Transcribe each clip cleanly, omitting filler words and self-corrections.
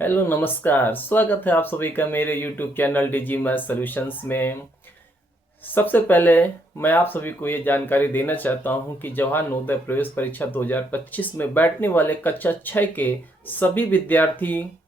Hello नमस्कार, स्वागत है आप सभी का मेरे YouTube channel DG math solutions में। सबसे पहले मैं आप सभी को ये जानकारी देना चाहता हूं कि जवाहर नवोदय प्रवेश परीक्षा 2025 में बैठने वाले कक्षा 6 के सभी विद्यार्थी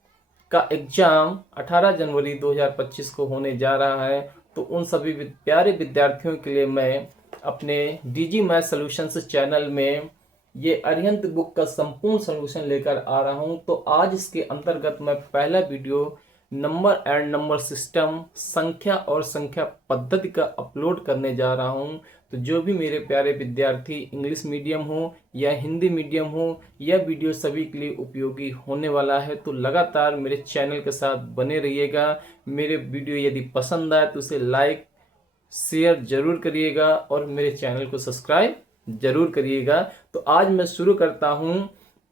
का एग्जाम 18 जनवरी 2025 को होने जा रहा है। तो उन सभी प्यारे विद्यार्थियों के लिए मैं अपने डीजी मैथ सॉल्यूशंस चैनल में ये अरिहंत बुक का संपूर्ण सॉल्यूशन लेकर आ रहा हूं। तो आज इसके अंतर्गत मैं पहला video number and number system, संख्या और संख्या पद्धति का अपलोड करने जा रहा हूं। तो जो भी मेरे प्यारे विद्यार्थी इंग्लिश मीडियम हो या हिंदी मीडियम हो, यह वीडियो सभी के लिए उपयोगी होने वाला है। तो लगातार मेरे चैनल के साथ बने रहिएगा। मेरे वीडियो यदि पसंद आए तो उसे लाइक शेयर जरूर करिएगा और मेरे चैनल को सब्सक्राइब जरूर करिएगा। तो आज मैं शुरू करता हूं।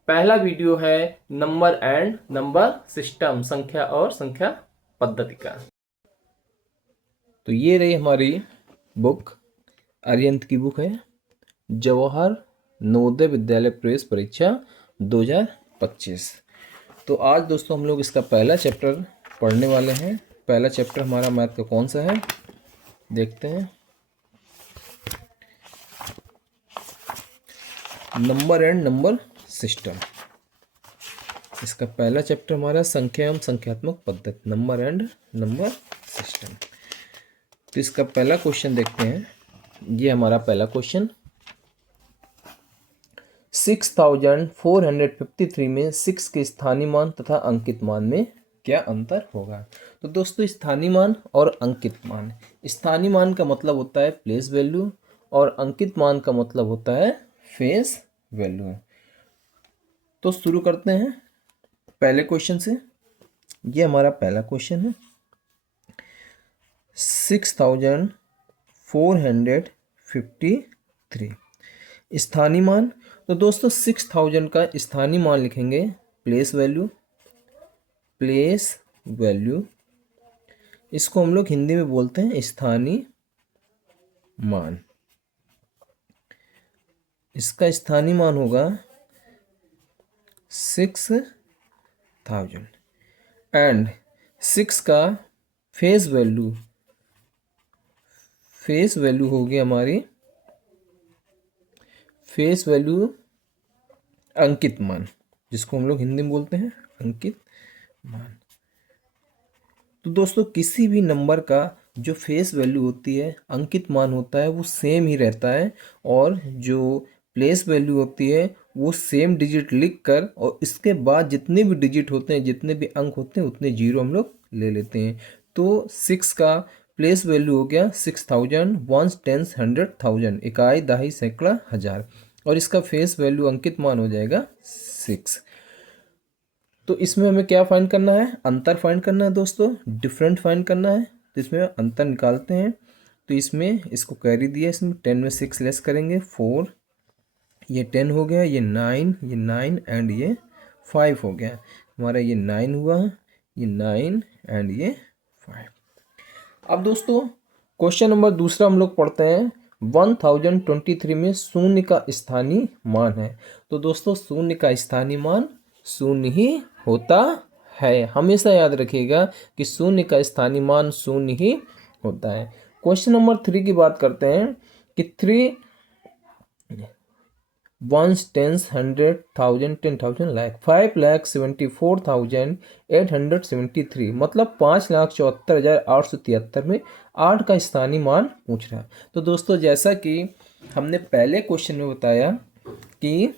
पहला वीडियो है नंबर एंड नंबर सिस्टम, संख्या और संख्या पद्धति का। तो ये रही हमारी बुक, अरिहंत की बुक है, जवाहर नवोदय विद्यालय प्रवेश परीक्षा 2025। तो आज दोस्तों हम लोग इसका पहला चैप्टर पढ़ने वाले हैं। पहला चैप्टर हमारा मैथ का कौन सा है, देखते हैं। नंबर एंड नंबर सिस्टम, इसका पहला चैप्टर हमारा संख्या एवं संख्यात्मक पद्धति, नंबर एंड नंबर सिस्टम। तो इसका पहला क्वेश्चन देखते हैं। ये हमारा पहला क्वेश्चन, 6453 में 6 के स्थानीय मान तथा अंकित मान में क्या अंतर होगा। तो दोस्तों स्थानीय मान और अंकित मान, स्थानीय मान का मतलब होता है प्लेस वैल्यू और अंकित मान का मतलब होता है फेस वैल्यू। तो शुरू करते हैं पहले क्वेश्चन से। ये हमारा पहला क्वेश्चन है, 6453 स्थानीय मान। तो दोस्तों 6000 का स्थानीय मान लिखेंगे प्लेस वैल्यू, प्लेस वैल्यू इसको हम लोग हिंदी में बोलते हैं स्थानीय मान। इसका स्थानीय मान होगा 6000 एंड 6 का फेस वैल्यू, फेस वैल्यू होगी हमारी फेस वैल्यू अंकित मान, जिसको हम लोग हिंदी में बोलते हैं अंकित मान। तो दोस्तों किसी भी नंबर का जो फेस वैल्यू होती है, अंकित मान होता है, वो सेम ही रहता है। और जो प्लेस वैल्यू होती है वो सेम डिजिट लिख कर और इसके बाद जितने भी डिजिट होते हैं, जितने भी अंक होते हैं, उतने जीरो हम लोग ले लेते हैं। तो 6 का प्लेस वैल्यू हो गया 6000, वंस टेंस 100,000, इकाई दहाई सैकड़ा हजार, और इसका फेस वैल्यू अंकित मान हो जाएगा 6। तो इसमें हमें क्या फाइंड करना है, अंतर फाइंड करना है दोस्तों, डिफरेंट फाइंड करना है। तो इसमें अंतर निकालते हैं। तो इसमें इसको कैरी दिया, इसमें 10 में 6 लेस करेंगे 4, ये 10 हो गया, ये 9, ये 9 एंड ये 5 हो गया हमारा, ये 9 हुआ, ये 9 एंड ये 5। अब दोस्तों क्वेश्चन नंबर दूसरा हम लोग पढ़ते हैं। 1023 में शून्य का स्थानीय मान है। तो दोस्तों शून्य का स्थानीय मान शून्य ही होता है, हमेशा याद रखिएगा कि शून्य का स्थानीय मान शून्य ही होता है। क्वेश्चन नंबर 3 की बात करते हैं कि 3 वंस टेंस 100,000 10,000 लाख 5,74,873, मतलब 5,74,873 में 8 का स्थानीय मान पूछ रहा है। तो दोस्तों जैसा कि हमने पहले क्वेश्चन में बताया कि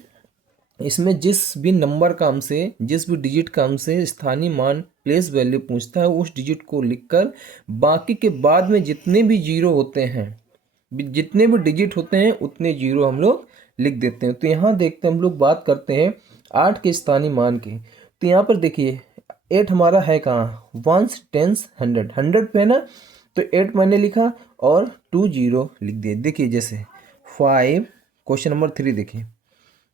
इसमें जिस भी नंबर का हमसे, जिस भी डिजिट का हमसे स्थानीय मान प्लेस वैल्यू पूछता है, उस डिजिट को लिखकर बाकी के बाद में जितने भी जीरो होते हैं, जितने भी डिजिट होते हैं, उतने जीरो हम लोग लिख देते हैं। तो यहाँ देखते हैं, हम लोग बात करते हैं 8 के स्थानीय मान की। तो यहाँ पर देखिए 8 हमारा है कहाँ, वंस टेंस 100, 100 पे है ना, तो 8 मैंने लिखा और 2 जीरो लिख दिए। देखिए जैसे 5, क्वेश्चन नंबर 3 देखिए,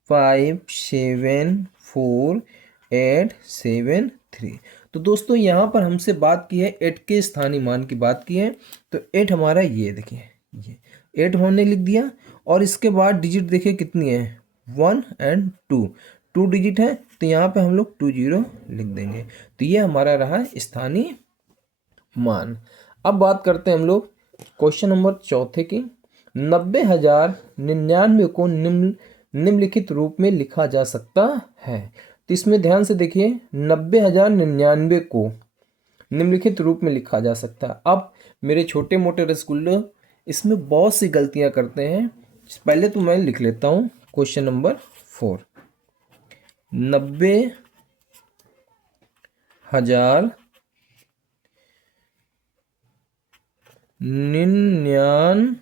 5,7,4,8,7,3। तो दोस्तों यहाँ पर हमसे बात की है 8 के स्थानीय मान की बात की है। तो 8 हमारा ये देखिए, ये 8 हमने लिख दिया और इसके बाद डिजिट देखिए कितनी है, 1 एंड 2, 2 डिजिट है, तो यहाँ पे हम लोग 20 लिख देंगे। तो ये हमारा रहा स्थानीय मान। अब बात करते हैं हम लोग क्वेश्चन नंबर चौथे की। 90,099 को निम्नलिखित रूप में लिखा जा सकता है। तो इसमें ध्यान से देखिए, 90,099 को निम्नलिखित रूप में लिखा जा सकता है। अब मेरे छोटे मोटे रसगुल्ले इसमें बहुत सी गलतियां करते हैं। पहले तो मैं लिख लेता हूं question number 4। 90,000 99,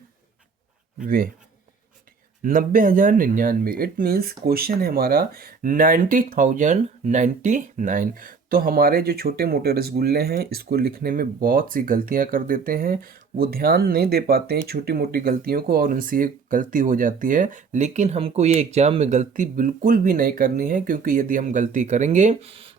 90,099, it means question है हमारा 90,099। तो हमारे जो छोटे मोटे रसगुल्ले हैं इसको लिखने में बहुत सी गलतियां कर देते हैं, वो ध्यान नहीं दे पाते हैं छोटी मोटी गलतियों को और उनसे ये गलती हो जाती है। लेकिन हमको ये एग्जाम में गलती बिल्कुल भी नहीं करनी है, क्योंकि यदि हम गलती करेंगे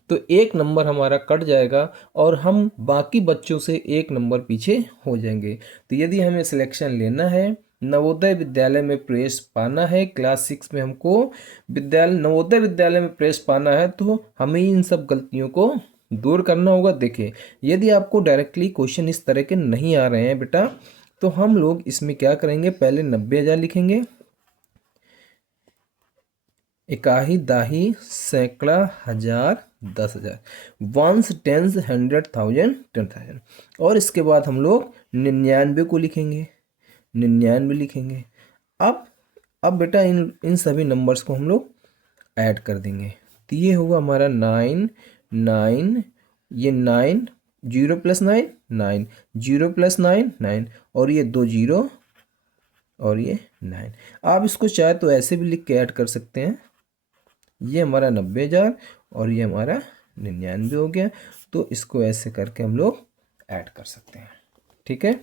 तो 1 नंबर हमारा कट जाएगा और हम बाकी बच्चों से 1 नंबर पीछे हो जाएंगे। तो यदि हमें सिलेक्शन लेना है, नवोदय विद्यालय में प्रवेश पाना है, क्लास 6 में हमको नवोदय विद्यालय में प्रवेश पाना है, तो हमें इन सब गलतियों को दूर करना होगा। देखिए, यदि आपको डायरेक्टली क्वेश्चन इस तरह के नहीं आ रहे हैं बेटा, तो हम लोग इसमें क्या करेंगे, पहले 90,000 लिखेंगे, इकाही दाही सैकड़ा हजार 10,000, वंस टेंस 100,000 10,000। और इसके बाद हम लोग 99 को लिखेंगे, 99 लिखेंगे। अब बेटा इन सभी नंबर्स को हम लोग ऐड कर देंगे। तो ये होगा हमारा 9 9, ये 9, 0 + 9 9, 0 + 9 9, और ये 2 0 और ये 9। आप इसको चाहे तो ऐसे भी लिख के ऐड कर सकते हैं। ये हमारा 90,000 और ये हमारा 99 हो गया। तो इसको ऐसे करके हम लोग ऐड कर सकते हैं। ठीक है।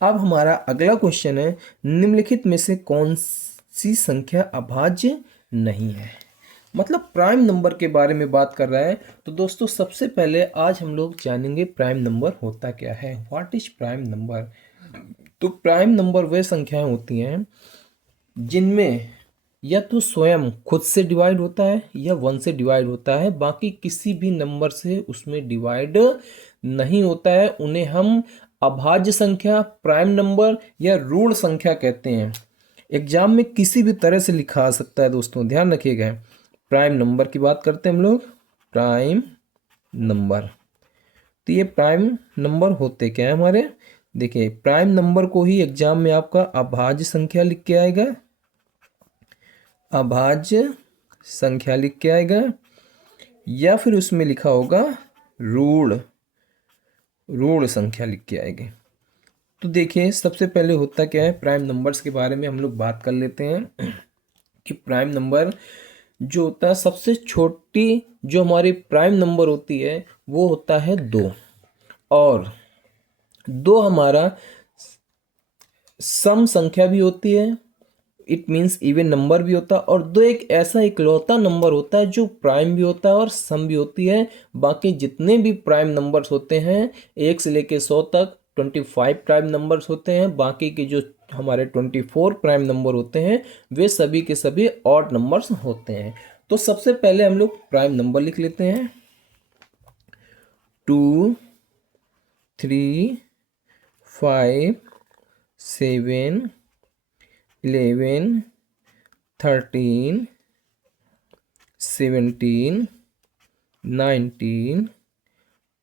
अब हमारा अगला क्वेश्चन है, निम्नलिखित में से कौन सी संख्या अभाज्य नहीं है। मतलब प्राइम नंबर के बारे में बात कर रहा है। तो दोस्तों सबसे पहले आज हम लोग जानेंगे प्राइम नंबर होता क्या है, व्हाट इज प्राइम नंबर। तो प्राइम नंबर वह संख्याएं होती हैं जिनमें या तो स्वयं खुद से डिवाइड होता है या 1 से डिवाइड होता है, बाकी किसी भी नंबर से उसमें डिवाइड नहीं होता है। उन्हें हम अभाज्य संख्या, प्राइम नंबर या ऋण संख्या कहते हैं। एग्जाम में किसी भी तरह से लिखा आ सकता है दोस्तों, ध्यान रखिएगा। प्राइम नंबर की बात करते हैं हम लोग, प्राइम नंबर। तो ये प्राइम नंबर होते क्या है हमारे, देखिए प्राइम नंबर को ही एग्जाम में आपका अभाज्य संख्या लिख के आएगा, अभाज्य संख्या लिख के आएगा, या फिर उसमें लिखा होगा ऋण संख्या लिख के आएगी। तो देखिए सबसे पहले होता क्या है, प्राइम नंबर्स के बारे में हम लोग बात कर लेते हैं कि प्राइम नंबर जो होता है, सबसे छोटी जो हमारी प्राइम नंबर होती है वो होता है 2, और 2 हमारा सम संख्या भी होती है, इट मीन्स इवन नंबर भी होता है, और 2 एक ऐसा इकलौता नंबर होता है जो प्राइम भी होता है और सम भी होती है। बाकी जितने भी प्राइम नंबर्स होते हैं 1 से लेके 100 तक 25 प्राइम नंबर्स होते हैं। बाकी के जो हमारे 24 प्राइम नंबर होते हैं वे सभी के सभी ऑड नंबर्स होते हैं। तो सबसे पहले हम लोग प्राइम नंबर लिख लेते हैं, 2 3 5 7 11 13 17 19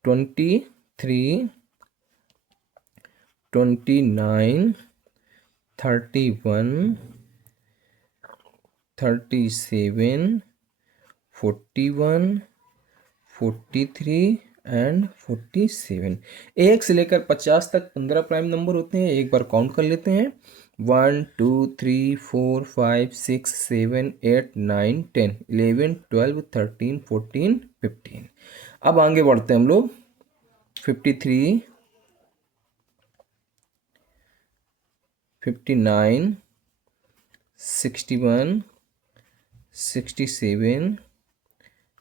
23 29 31 37 41 43 एंड 47। 1 से लेकर 50 तक 15 प्राइम नंबर होते हैं। एक बार काउंट कर लेते हैं, 1 2 3 4 5 6 7 8 9 10 11 12 13 14 15। अब आगे बढ़ते हैं हम लोग, 53 59 61 67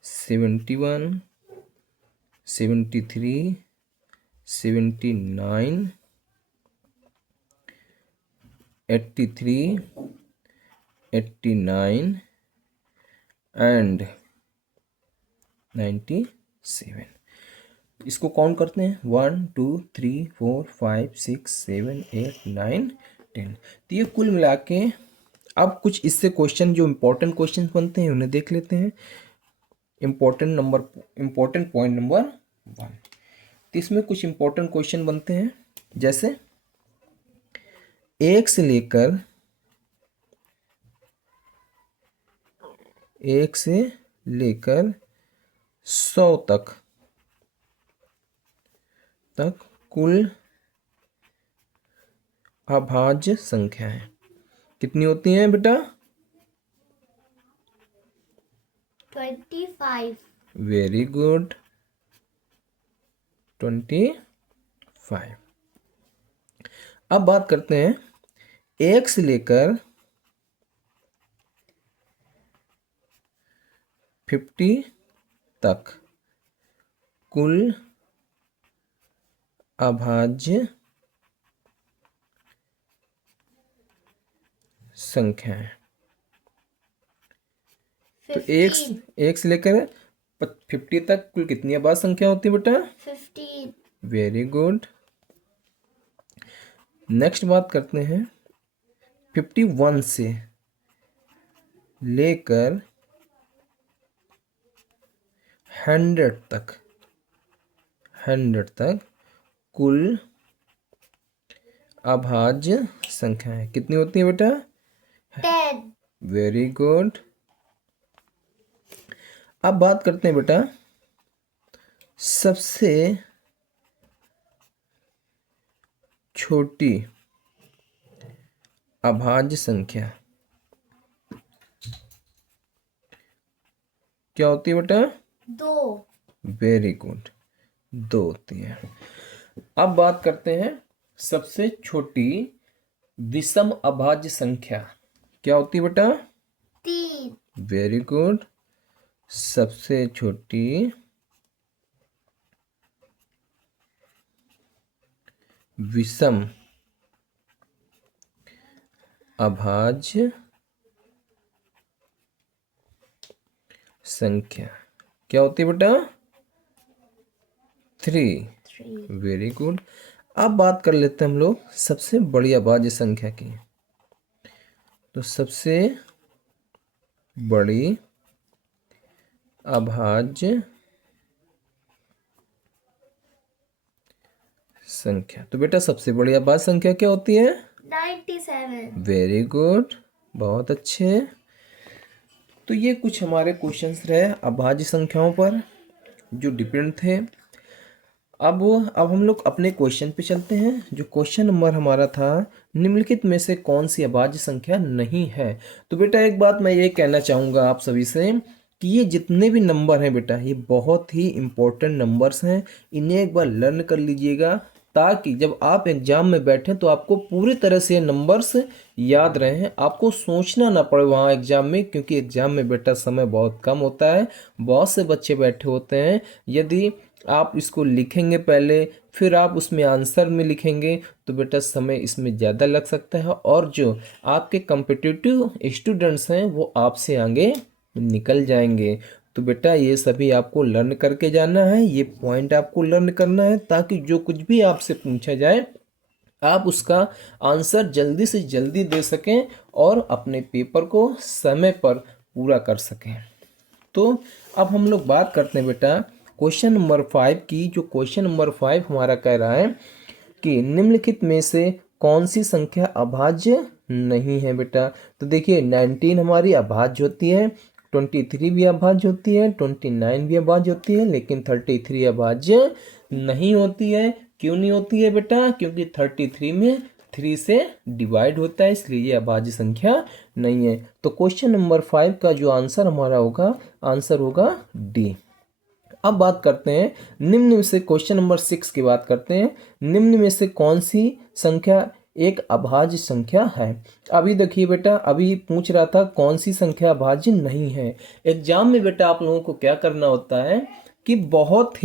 71 73 79 83 89 एंड 97। इसको काउंट करते हैं 1 2 3 4 5 6 7 8 9 10। तो ये कुल मिला के अब कुछ इससे क्वेश्चन जो इम्पोर्टेंट क्वेश्चन बनते हैं उन्हें देख लेते हैं। Important point number 1। तो इसमें कुछ इम्पोर्टेंट क्वेश्चन बनते हैं, जैसे 1 से लेकर 100 तक कुल अभाज्य संख्या है। कितनी होती हैं बेटा? 25। Very good, 25। अब बात करते हैं 1 से लेकर 50 तक कुल अभाज्य संख्या है। तो 1 से लेकर 50 तक कुल कितनी अभाज्य संख्या होती है बेटा? 15। Very good. नेक्स्ट बात करते हैं 51 से लेकर 100 तक कुल अभाज्य संख्या है। कितनी होती है बेटा? 10। Very good. अब बात करते हैं बेटा सबसे छोटी अभाज्य संख्या क्या होती है बेटा? 2। वेरी गुड, 2 होती है। अब बात करते हैं सबसे छोटी विषम अभाज्य संख्या क्या होती है बेटा? 3। Very good. सबसे छोटी विषम अभाज्य संख्या क्या होती है बेटा? 3। Very good. अब बात कर लेते हैं हम लोग सबसे बड़ी अभाज्य संख्या की। तो सबसे बड़ी अभाज्य संख्या, तो बेटा सबसे बड़ी अभाज्य संख्या क्या होती है? 97। वेरी गुड, बहुत अच्छे। तो ये कुछ हमारे क्वेश्चंस रहे अभाज्य संख्याओं पर जो डिपेंड थे। अब हम लोग अपने क्वेश्चन पे चलते हैं। जो क्वेश्चन नंबर हमारा था, निम्नलिखित में से कौन सी अभाज्य संख्या नहीं है। तो बेटा एक बात मैं ये कहना चाहूँगा आप सभी से कि ये जितने भी नंबर हैं बेटा ये बहुत ही इम्पोर्टेंट नंबर्स हैं। इन्हें एक बार लर्न कर लीजिएगा ताकि जब आप एग्जाम में बैठें तो आपको पूरी तरह से नंबर्स याद रहें, आपको सोचना ना पड़े वहाँ एग्जाम में, क्योंकि एग्जाम में बेटा समय बहुत कम होता है, बहुत से बच्चे बैठे होते हैं। यदि आप इसको लिखेंगे पहले फिर आप उसमें आंसर में लिखेंगे तो बेटा समय इसमें ज़्यादा लग सकता है और जो आपके कॉम्पिटिटिव स्टूडेंट्स हैं वो आपसे आगे निकल जाएंगे। तो बेटा ये सभी आपको लर्न करके जाना है, ये पॉइंट आपको लर्न करना है ताकि जो कुछ भी आपसे पूछा जाए आप उसका आंसर जल्दी से जल्दी दे सकें और अपने पेपर को समय पर पूरा कर सकें। तो अब हम लोग बात करते हैं बेटा क्वेश्चन नंबर 5 की। जो क्वेश्चन नंबर 5 हमारा कह रहा है कि निम्नलिखित में से कौन सी संख्या अभाज्य नहीं है बेटा। तो देखिए 19 हमारी अभाज्य होती है, 23 भी अभाज्य होती है, 29 भी अभाज्य होती है, लेकिन 33 अभाज्य नहीं होती है। क्यों नहीं होती है बेटा? क्योंकि 33 में 3 से डिवाइड होता है, इसलिए ये अभाज्य संख्या नहीं है। तो क्वेश्चन नंबर 5 का जो आंसर हमारा होगा, आंसर होगा डी। अब बात करते हैं निम्न में से, क्वेश्चन नंबर 6 की बात करते हैं। निम्न में से कौन सी संख्या एक अभाज्य संख्या है। अभी देखिए बेटा, अभी पूछ रहा था कौन सी संख्या अभाज्य नहीं है। एग्जाम में बेटा आप लोगों को क्या करना होता है कि बहुत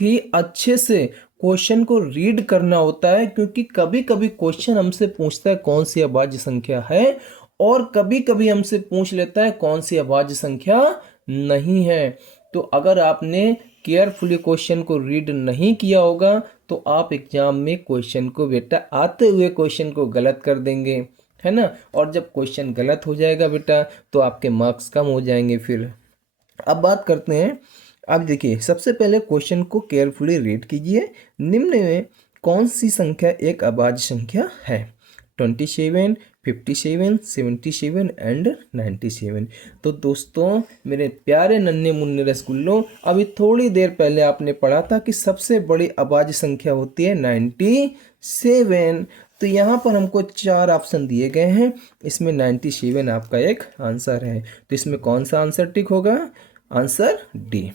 ही अच्छे से क्वेश्चन को रीड करना होता है, क्योंकि कभी कभी क्वेश्चन हमसे पूछता है कौन सी अभाज्य संख्या है और कभी कभी हमसे पूछ लेता है कौन सी अभाज्य संख्या नहीं है। तो अगर आपने केयरफुली क्वेश्चन को रीड नहीं किया होगा तो आप एग्जाम में क्वेश्चन को बेटा आते हुए क्वेश्चन को गलत कर देंगे, है ना। और जब क्वेश्चन गलत हो जाएगा बेटा तो आपके मार्क्स कम हो जाएंगे फिर। अब बात करते हैं, अब देखिए सबसे पहले क्वेश्चन को केयरफुली रीड कीजिए। निम्न में कौन सी संख्या एक अभाज्य संख्या है? 27, 57, 77 एंड 97। तो दोस्तों मेरे प्यारे नन्हे मुन्ने रसगुल्लों, अभी थोड़ी देर पहले आपने पढ़ा था कि सबसे बड़ी अभाज्य संख्या होती है 97। तो यहाँ पर हमको 4 ऑप्शन दिए गए हैं, इसमें 97 आपका एक आंसर है। तो इसमें कौन सा आंसर टिक होगा? Answer D.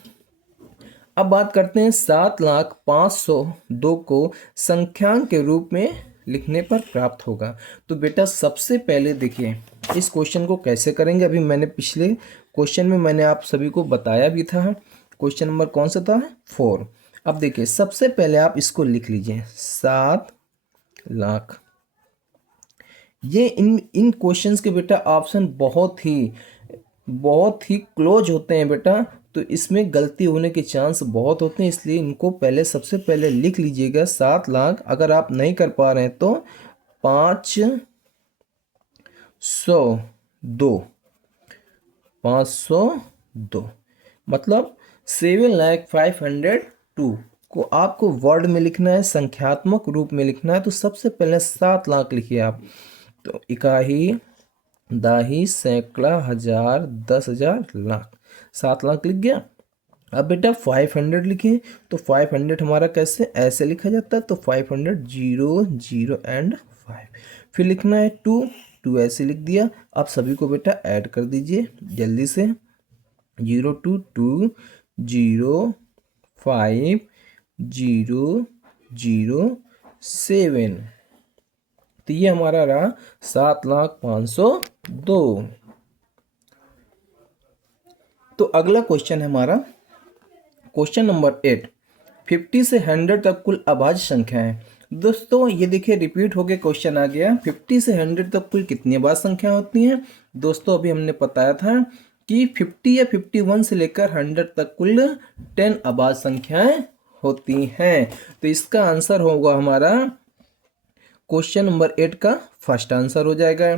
अब बात करते हैं 7,05,102 को संख्यांक के रूप में लिखने पर प्राप्त होगा। तो बेटा सबसे पहले देखिए इस क्वेश्चन को कैसे करेंगे। अभी मैंने पिछले क्वेश्चन में मैंने आप सभी को बताया भी था। क्वेश्चन नंबर कौन सा था? 4। अब देखिए सबसे पहले आप इसको लिख लीजिए 7 लाख। ये इन क्वेश्चंस के बेटा ऑप्शन बहुत ही क्लोज होते हैं बेटा, तो इसमें गलती होने के चांस बहुत होते हैं, इसलिए इनको पहले सबसे पहले लिख लीजिएगा 7 लाख। अगर आप नहीं कर पा रहे हैं तो 502 मतलब 7,05,102 को आपको वर्ड में लिखना है, संख्यात्मक रूप में लिखना है। तो सबसे पहले 7 लाख लिखिए आप। तो इकाई, दाही, सैकड़ा, हजार, 10,000, लाख। 7 लाख लिख गया। अब बेटा 500 लिखिए। तो 500 हमारा कैसे ऐसे लिखा जाता है? तो 500 0 0 एंड 5। फिर लिखना है 2 ऐसे लिख दिया। अब सभी को बेटा ऐड कर दीजिए जल्दी से। 0 2 2 0 5 0 0 7। तो ये हमारा रहा 7,05,102। तो अगला क्वेश्चन है हमारा क्वेश्चन नंबर 8। 50 से 100 तक कुल अभाज्य संख्या है। दोस्तों ये देखिए रिपीट होके क्वेश्चन आ गया। 50 से 100 तक कुल कितनी अभाज्य संख्या होती हैं? दोस्तों अभी हमने बताया था कि 50 या 51 से लेकर 100 तक कुल 10 अभाज्य संख्याएं होती हैं। तो इसका आंसर होगा हमारा क्वेश्चन नंबर 8 का फर्स्ट आंसर हो जाएगा।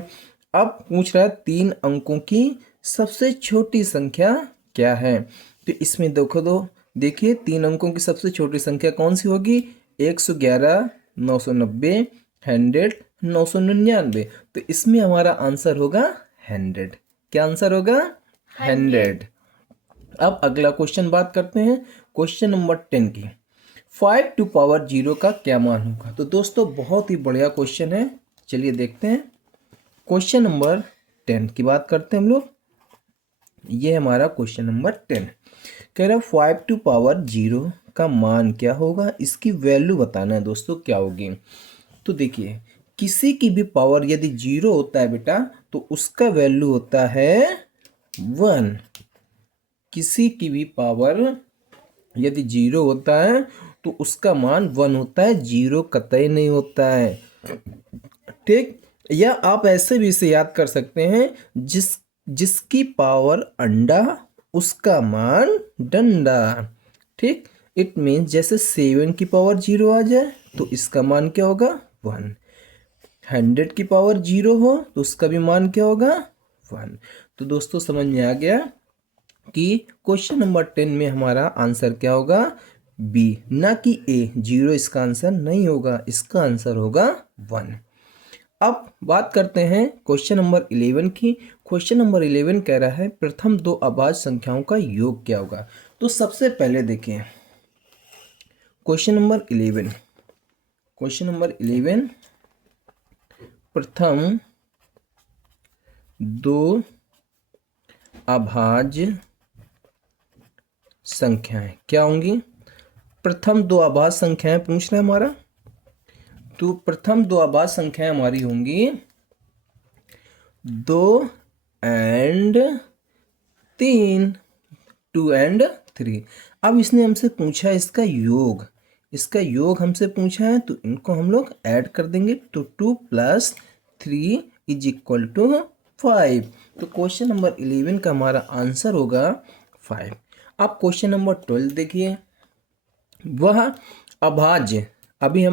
अब पूछ रहा है 3 अंकों की सबसे छोटी संख्या क्या है? तो इसमें देखिए 3 अंकों की सबसे छोटी संख्या कौन सी होगी? 111, 990, 100, 999। तो इसमें हमारा आंसर होगा 100। क्या आंसर होगा? 100। अब अगला क्वेश्चन बात करते हैं क्वेश्चन नंबर 10 की। 5 टू पावर 0 का क्या मान होगा? तो दोस्तों बहुत ही बढ़िया क्वेश्चन है, चलिए देखते हैं। क्वेश्चन नंबर 10 की बात करते हैं हम लोग। ये हमारा क्वेश्चन नंबर 10 कह रहा है 5 टू पावर 0 का मान क्या होगा, इसकी वैल्यू बताना है दोस्तों क्या होगी। तो देखिए किसी की भी पावर यदि 0 होता है बेटा तो उसका वैल्यू होता है 1। किसी की भी पावर यदि 0 होता है तो उसका मान 1 होता है, 0 कतई नहीं होता है। ठीक, या आप ऐसे भी इसे याद कर सकते हैं, जिसकी पावर अंडा उसका मान डंडा। ठीक, इट मीन्स जैसे 7 की पावर 0 आ जाए तो इसका मान क्या होगा? 1। 100 की पावर 0 हो तो उसका भी मान क्या होगा? 1। तो दोस्तों समझ में आ गया कि क्वेश्चन नंबर 10 में हमारा आंसर क्या होगा? बी, ना कि ए। 0 इसका आंसर नहीं होगा, इसका आंसर होगा 1। अब बात करते हैं क्वेश्चन नंबर 11 की। क्वेश्चन नंबर 11 कह रहा है प्रथम 2 अभाज्य संख्याओं का योग क्या होगा। तो सबसे पहले देखिए क्वेश्चन नंबर 11 प्रथम 2 अभाज्य संख्याएं क्या होंगी? प्रथम 2 अभाज्य संख्याएं पूछ रहे हैं हमारा। तो प्रथम 2 अभाज्य संख्याएं हमारी होंगी 2 एंड 3, 2 एंड 3। अब इसने हमसे पूछा है इसका योग हमसे पूछा है, तो इनको हम लोग ऐड कर देंगे। तो 2 + 3 = 5। तो क्वेश्चन नंबर 11 का हमारा आंसर होगा 5। अब क्वेश्चन नंबर 12 देखिए, वह अभाज्य, अभी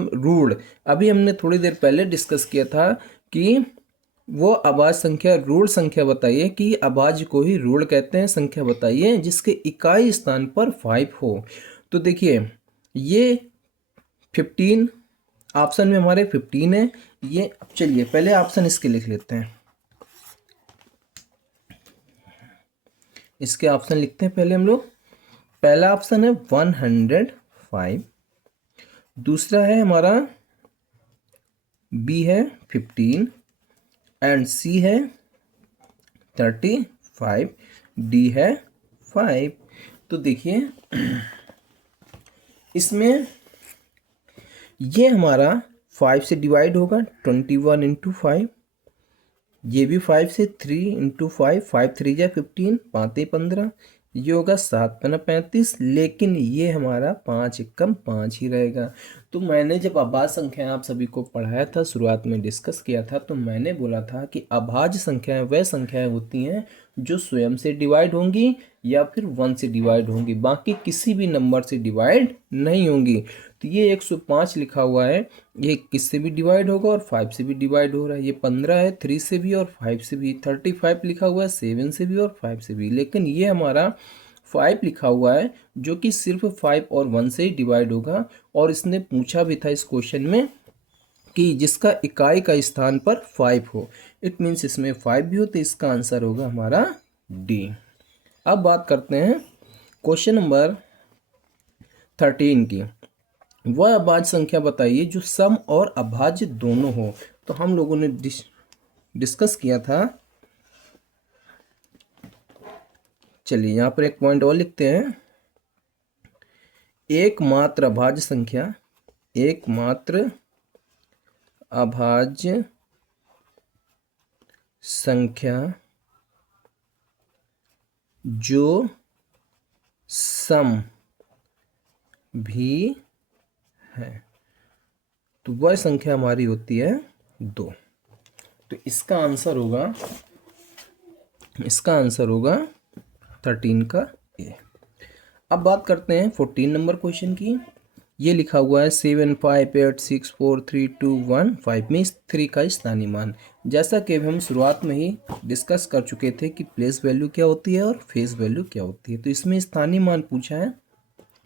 हमने थोड़ी देर पहले डिस्कस किया था कि वो अभाज्य संख्या रूढ़ संख्या बताइए, कि अभाज्य को ही रूढ़ कहते हैं, संख्या बताइए जिसके इकाई स्थान पर 5 हो। तो देखिए ये 15 ऑप्शन में हमारे 15 है ये। चलिए पहले ऑप्शन इसके लिख लेते हैं, इसके ऑप्शन लिखते हैं पहले हम लोग। पहला ऑप्शन है 105, दूसरा है हमारा बी है 15 एंड सी है 35, डी है 5। तो देखिए इसमें ये हमारा 5 से डिवाइड होगा, 21 इंटू 5, ये भी 5 से, 3 इंटू 5, 5 3 जा 15, 5 15, ये होगा 7 पना 35, लेकिन ये हमारा 5 एकम 5 ही रहेगा। तो मैंने जब अभाज्य संख्याएं आप सभी को पढ़ाया था, शुरुआत में डिस्कस किया था, तो मैंने बोला था कि अभाज्य संख्याएं वह संख्याएं होती हैं जो स्वयं से डिवाइड होंगी या फिर 1 से डिवाइड होंगी, बाकी किसी भी नंबर से डिवाइड नहीं होंगी। तो ये 105 लिखा हुआ है, ये किससे भी डिवाइड होगा और 5 से भी डिवाइड हो रहा है। ये 15 है 3 से भी और 5 से भी। 35 लिखा हुआ है 7 से भी और 5 से भी, लेकिन ये हमारा 5 लिखा हुआ है जो कि सिर्फ 5 और 1 से ही डिवाइड होगा। और इसने पूछा भी था इस क्वेश्चन में कि जिसका इकाई का स्थान पर 5 हो, इट मीन्स इसमें 5 भी हो, तो इसका आंसर होगा हमारा डी। अब बात करते हैं क्वेश्चन नंबर 13 की। वह अभाज्य संख्या बताइए जो सम और अभाज्य दोनों हो। तो हम लोगों ने डिस्कस किया था, चलिए यहाँ पर एक पॉइंट और लिखते हैं। एकमात्र अभाज्य संख्या, एकमात्र अभाज्य संख्या जो सम भी है, तो वह संख्या हमारी होती है 2। तो इसका आंसर होगा 13 का ए। अब बात करते हैं 14 नंबर क्वेश्चन की। ये लिखा हुआ है 7 5 8 6 4 3 2 1 5 में इस 3 का स्थानीय मान। जैसा कि हम शुरुआत में ही डिस्कस कर चुके थे कि प्लेस वैल्यू क्या होती है और फेस वैल्यू क्या होती है। तो इसमें स्थानीय मान पूछा है,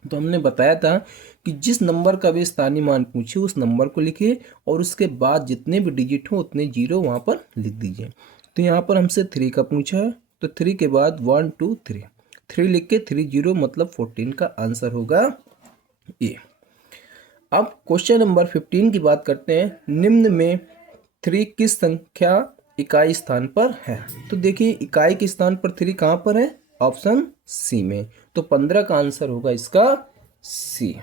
तो हमने बताया था कि जिस नंबर का भी स्थानीय मान पूछे उस नंबर को लिखिए और उसके बाद जितने भी डिजिट हो उतने जीरो वहाँ पर लिख दीजिए। तो यहाँ पर हमसे 3 का पूछा है, तो 3 के बाद 1 2 3, 3 लिख के 3 0 मतलब 14 का आंसर होगा ए। अब क्वेश्चन नंबर 15 की बात करते हैं। निम्न में 3 किस संख्या इकाई स्थान पर है। तो देखिए इकाई के स्थान पर 3 कहाँ पर है, ऑप्शन सी में। तो 15 का आंसर होगा इसका सी।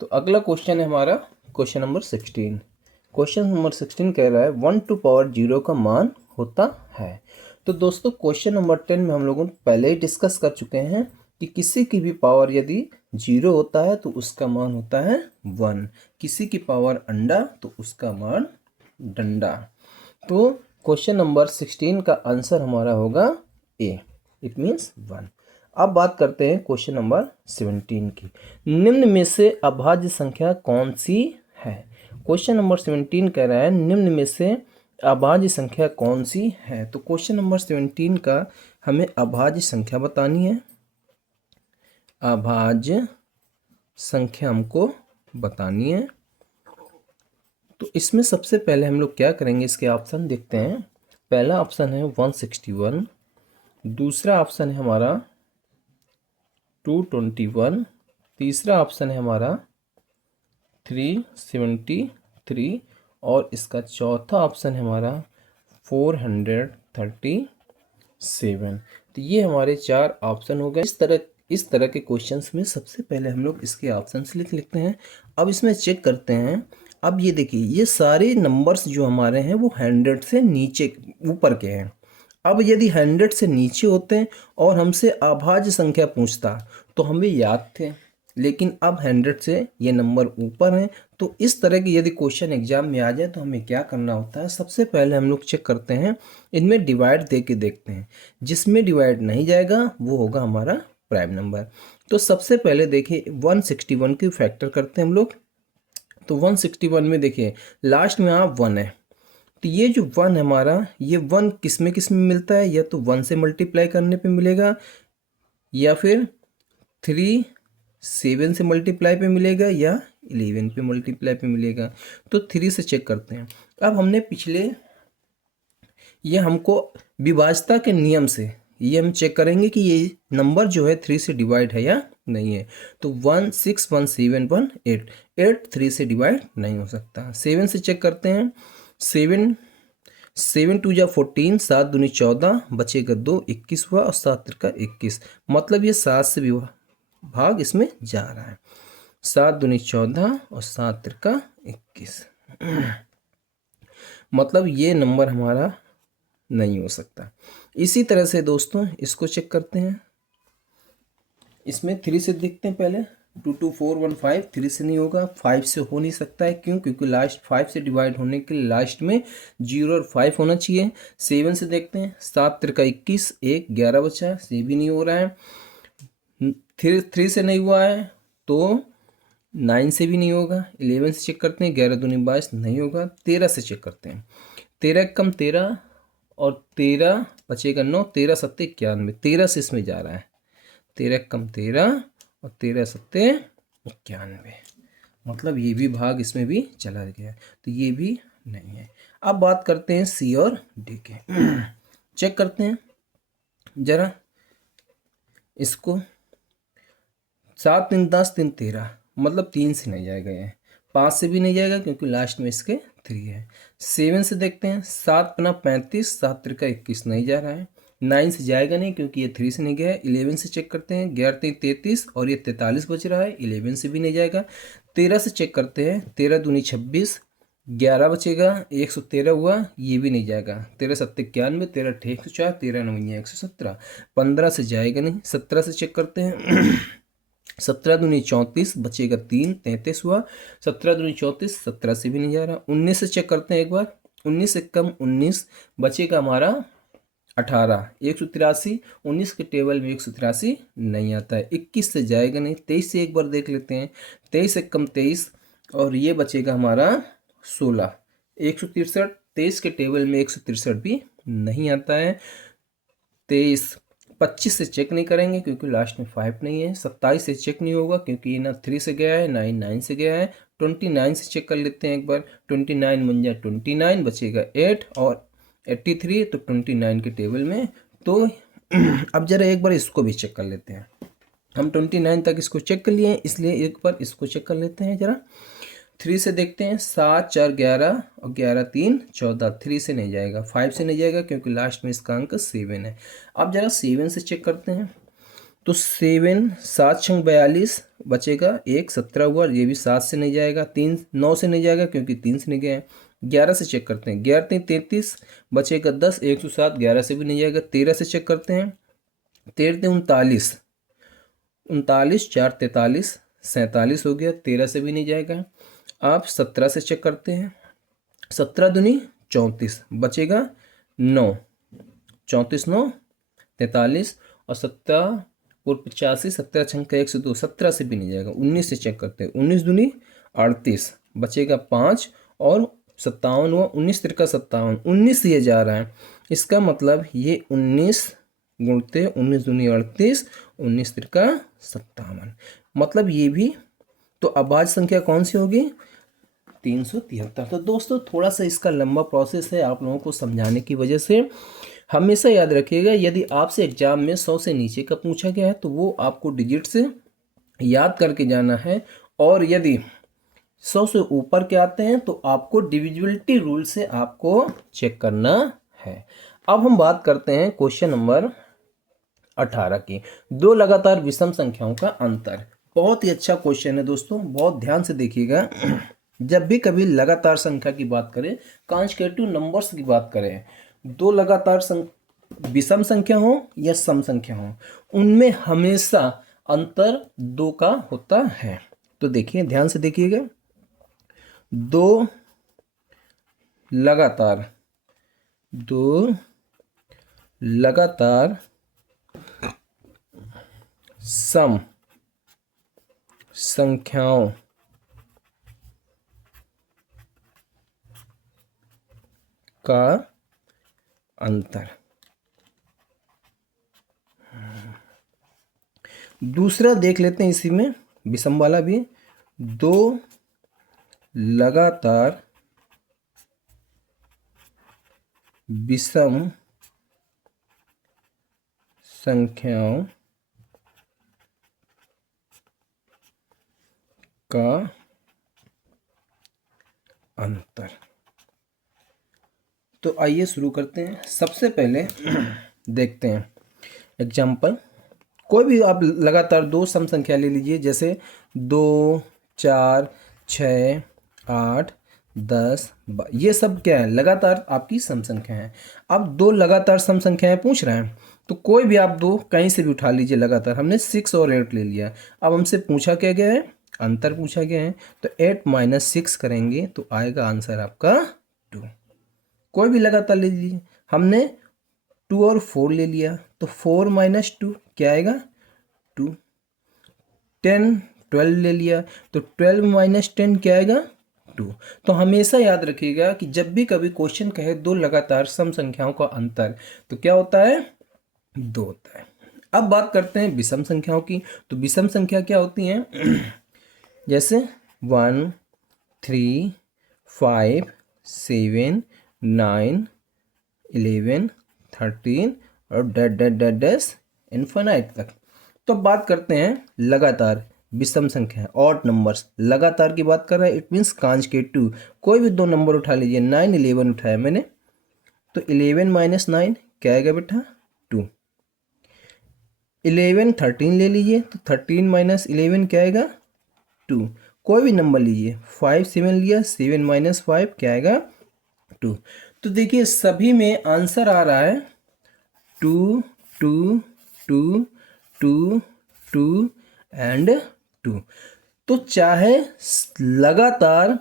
तो अगला क्वेश्चन है हमारा क्वेश्चन नंबर 16। क्वेश्चन नंबर 16 कह रहा है 1 टू पावर 0 का मान होता है। तो दोस्तों क्वेश्चन नंबर 10 में हम लोगों ने पहले ही डिस्कस कर चुके हैं कि किसी की भी पावर यदि 0 होता है तो उसका मान होता है 1, किसी की पावर अंडा तो उसका मान डंडा। तो क्वेश्चन नंबर 16 का आंसर हमारा होगा ए, इट मीन्स 1। अब बात करते हैं क्वेश्चन नंबर 17 की। निम्न में से अभाज्य संख्या कौन सी है। क्वेश्चन नंबर 17 कह रहा है निम्न में से अभाज्य संख्या कौन सी है। तो क्वेश्चन नंबर 17 का हमें अभाज्य संख्या बतानी है, अभाज्य संख्या हमको बतानी है। तो इसमें सबसे पहले हम लोग क्या करेंगे, इसके ऑप्शन देखते हैं। पहला ऑप्शन है 161, दूसरा ऑप्शन है हमारा 221, तीसरा ऑप्शन है हमारा 373 और इसका चौथा ऑप्शन है हमारा 437। तो ये हमारे 4 ऑप्शन हो गए। इस तरह के क्वेश्चंस में सबसे पहले हम लोग इसके ऑप्शंस लिख लेते हैं। अब इसमें चेक करते हैं। अब ये देखिए ये सारे नंबर्स जो हमारे हैं वो 100 से नीचे ऊपर के हैं। अब यदि 100 से नीचे होते हैं और हमसे अभाज्य संख्या पूछता तो हमें याद थे लेकिन अब 100 से ये नंबर ऊपर हैं। तो इस तरह की यदि क्वेश्चन एग्जाम में आ जाए तो हमें क्या करना होता है, सबसे पहले हम लोग चेक करते हैं, इनमें डिवाइड दे के देखते हैं। जिसमें डिवाइड नहीं जाएगा वो होगा हमारा प्राइम नंबर। तो सबसे पहले देखिए 161 की फैक्टर करते हैं हम लोग। तो 161 में देखिए लास्ट में आप 1 है, तो ये जो 1 है हमारा, ये 1 किस में मिलता है, या तो 1 से मल्टीप्लाई करने पे मिलेगा, या फिर 3 7 से मल्टीप्लाई पे मिलेगा, या 11 पे मल्टीप्लाई पे मिलेगा। तो 3 से चेक करते हैं। अब हमने पिछले, ये हमको विभाज्यता के नियम से ये हम चेक करेंगे कि ये नंबर जो है 3 से डिवाइड है या नहीं है। तो 1 6 1 7 1 8, 8 3 से डिवाइड नहीं हो सकता। 7 से चेक करते हैं। 7 7 2 जा 14, 7 दूनी 14, बचेगा 2, 21 हुआ, और 7 तिरका 21। मतलब ये 7 से भी भाग इसमें जा रहा है। 7 दूनी 14 और 7 तिरका 21। मतलब ये नंबर हमारा नहीं हो सकता। इसी तरह से दोस्तों इसको चेक करते हैं। इसमें 3 से देखते हैं पहले। 2 2 4 1 5, 3 से नहीं होगा, 5 से हो नहीं सकता है। क्यों? क्योंकि लास्ट 5 से डिवाइड होने के लिए लास्ट में 0 और 5 होना चाहिए। 7 से देखते हैं। 7 तिरका 21, 1 11 बचा, ये भी नहीं हो रहा है। 3 से नहीं हुआ है, तो 9 से भी नहीं होगा। 11 से चेक करते हैं। 11 दूनी 22, नहीं होगा। 13 से चेक करते हैं। 13 कम 13 और 13 बचेगा 9, 13 सत्ते 91, 13 से इसमें जा रहा है। 13 कम 13 और 13 सत्ते 91, मतलब ये भी भाग इसमें भी चला गया, तो ये भी नहीं है। अब बात करते हैं सी और डी के। चेक करते हैं जरा इसको। 7 3 10 3 13, मतलब 3 से नहीं जाएगा, ये 5 से भी नहीं जाएगा क्योंकि लास्ट में इसके 3 है। 7 से देखते हैं। 7 पना 35, 7 तिरका 21, नहीं जा रहा है। 9 से जाएगा नहीं क्योंकि ये 3 से नहीं गया है। 11 से चेक करते हैं। 11 3 33 और ये 43 बच रहा है, 11 से भी नहीं जाएगा। 13 से चेक करते हैं। 13 दूनी 26, 11 बचेगा, 113 हुआ, ये भी नहीं जाएगा। 13 सत्ते 91, 13 अट्ठे 104, 13 9 117, 15 से जाएगा नहीं। 17 से चेक करते हैं। 17 दूनी 34, बचेगा 3, 33 हुआ। 17 दूनी 34, 17 से भी नहीं जा रहा। 19 से चेक करते हैं एक बार। 19 से कम 19, बचेगा हमारा 18, 183। 19 के टेबल में 183 नहीं आता है। 21 से जाएगा नहीं। 23 से एक बार देख लेते हैं। 23 से कम 23, और ये बचेगा हमारा 16, 163। 23 के टेबल में 163 भी नहीं आता है। 23 25 से चेक नहीं करेंगे क्योंकि लास्ट में 5 नहीं है। 27 से चेक नहीं होगा क्योंकि ये ना 3 से गया है ना ही 9 से गया है। 29 से चेक कर लेते हैं एक बार। 29 बन जाए 29, बचेगा 8 और 83, तो 29 के टेबल में। तो अब जरा एक बार इसको भी चेक कर लेते हैं। हम 29 तक इसको चेक कर लिए हैं, इसलिए एक बार इसको चेक कर लेते हैं जरा। 3 से देखते हैं। 7 4 11 और 11 3 14, 3 से नहीं जाएगा। 5 से नहीं जाएगा क्योंकि लास्ट में इसका अंक 7 है। अब जरा 7 से चेक करते हैं। तो 7 7 6 42, बचेगा 1 17 हुआ, ये भी 7 से नहीं जाएगा। 3 9 से नहीं जाएगा क्योंकि 3 से नहीं गया है। 11 से चेक करते हैं। 11 3 33, बचेगा 10, 107, 11 से भी नहीं जाएगा। 13 से चेक करते हैं। 13 39, 39 4 43, 47 हो गया, 13 से भी नहीं जाएगा। आप 17 से चेक करते हैं। 17 दूनी 34, बचेगा 9, 34 9 43, और 17 और 85, 17 छंका 102, 17 से भी नहीं जाएगा। 19 से चेक करते हैं। 19 दूनी 38, बचेगा 5 और 57 हुआ। 19 तिरका 57, 19 से ये जा रहा है। इसका मतलब ये 19 गुणते 19 दूनी 38, 19 तिरका 57, मतलब ये भी। तो अभाज्य संख्या कौन सी होगी? 373। तो दोस्तों थोड़ा सा इसका लंबा प्रोसेस है आप लोगों को समझाने की वजह से। हमेशा याद रखिएगा, यदि आपसे एग्जाम में 100 से नीचे का पूछा गया है तो वो आपको डिजिट से याद करके जाना है, और यदि 100 से ऊपर के आते हैं तो आपको डिविजिबिलिटी रूल से आपको चेक करना है। अब हम बात करते हैं क्वेश्चन नंबर 18 की, दो लगातार विषम संख्याओं का अंतर। बहुत ही अच्छा क्वेश्चन है दोस्तों, बहुत ध्यान से देखिएगा। जब भी कभी लगातार संख्या की बात करें, कॉन्सेक्यूटिव नंबर्स की बात करें, दो लगातार विषम संख्या हो या सम संख्या हो, उनमें हमेशा अंतर 2 का होता है। तो देखिए ध्यान से देखिएगा, 2 लगातार सम संख्याओं का अंतर। दूसरा देख लेते हैं इसी में, विषम वाला भी, 2 लगातार विषम संख्याओं का अंतर। तो आइए शुरू करते हैं। सबसे पहले देखते हैं एग्जाम्पल। कोई भी आप लगातार 2 सम संख्या ले लीजिए, जैसे 2, 4, 6, 8, 10, ये सब क्या है, लगातार आपकी सम संख्या है। अब 2 लगातार सम संख्याएं पूछ रहे हैं, तो कोई भी आप 2 कहीं से भी उठा लीजिए लगातार। हमने 6 और 8 ले लिया। अब हमसे पूछा क्या गया है, अंतर पूछा गया है। तो 8 - 6 करेंगे तो आएगा आंसर आपका 2। कोई भी लगातार ले लीजिए, हमने 2 और 4 ले लिया, तो 4 - 2 क्या आएगा, 2। 10, 12 ले लिया, तो 12 - 10 क्या आएगा, 2। तो हमेशा याद रखिएगा कि जब भी कभी क्वेश्चन कहे 2 लगातार सम संख्याओं का अंतर, तो क्या होता है, 2 होता है। अब बात करते हैं विषम संख्याओं की। तो विषम संख्या क्या होती हैं, जैसे 1, 3, 5, 7, 9, 11, 13 और डैश इनफाइनाइट तक। तो अब बात करते हैं लगातार विषम संख्या, ऑड नंबर्स। लगातार की बात कर रहा है, इट मीन्स कांजुगेटिव। कोई भी 2 नंबर उठा लीजिए, 9, 11 उठाया मैंने, तो 11 - 9 क्या आएगा बेटा, 2। 11, 13 ले लीजिए, तो 13 - 11 क्या आएगा, 2। कोई भी नंबर लीजिए, 5, 7 लिया, 7 - 5 क्या आएगा, 2। तो देखिए सभी में आंसर आ रहा है 2, 2, 2, 2, 2 एंड 2। तो चाहे लगातार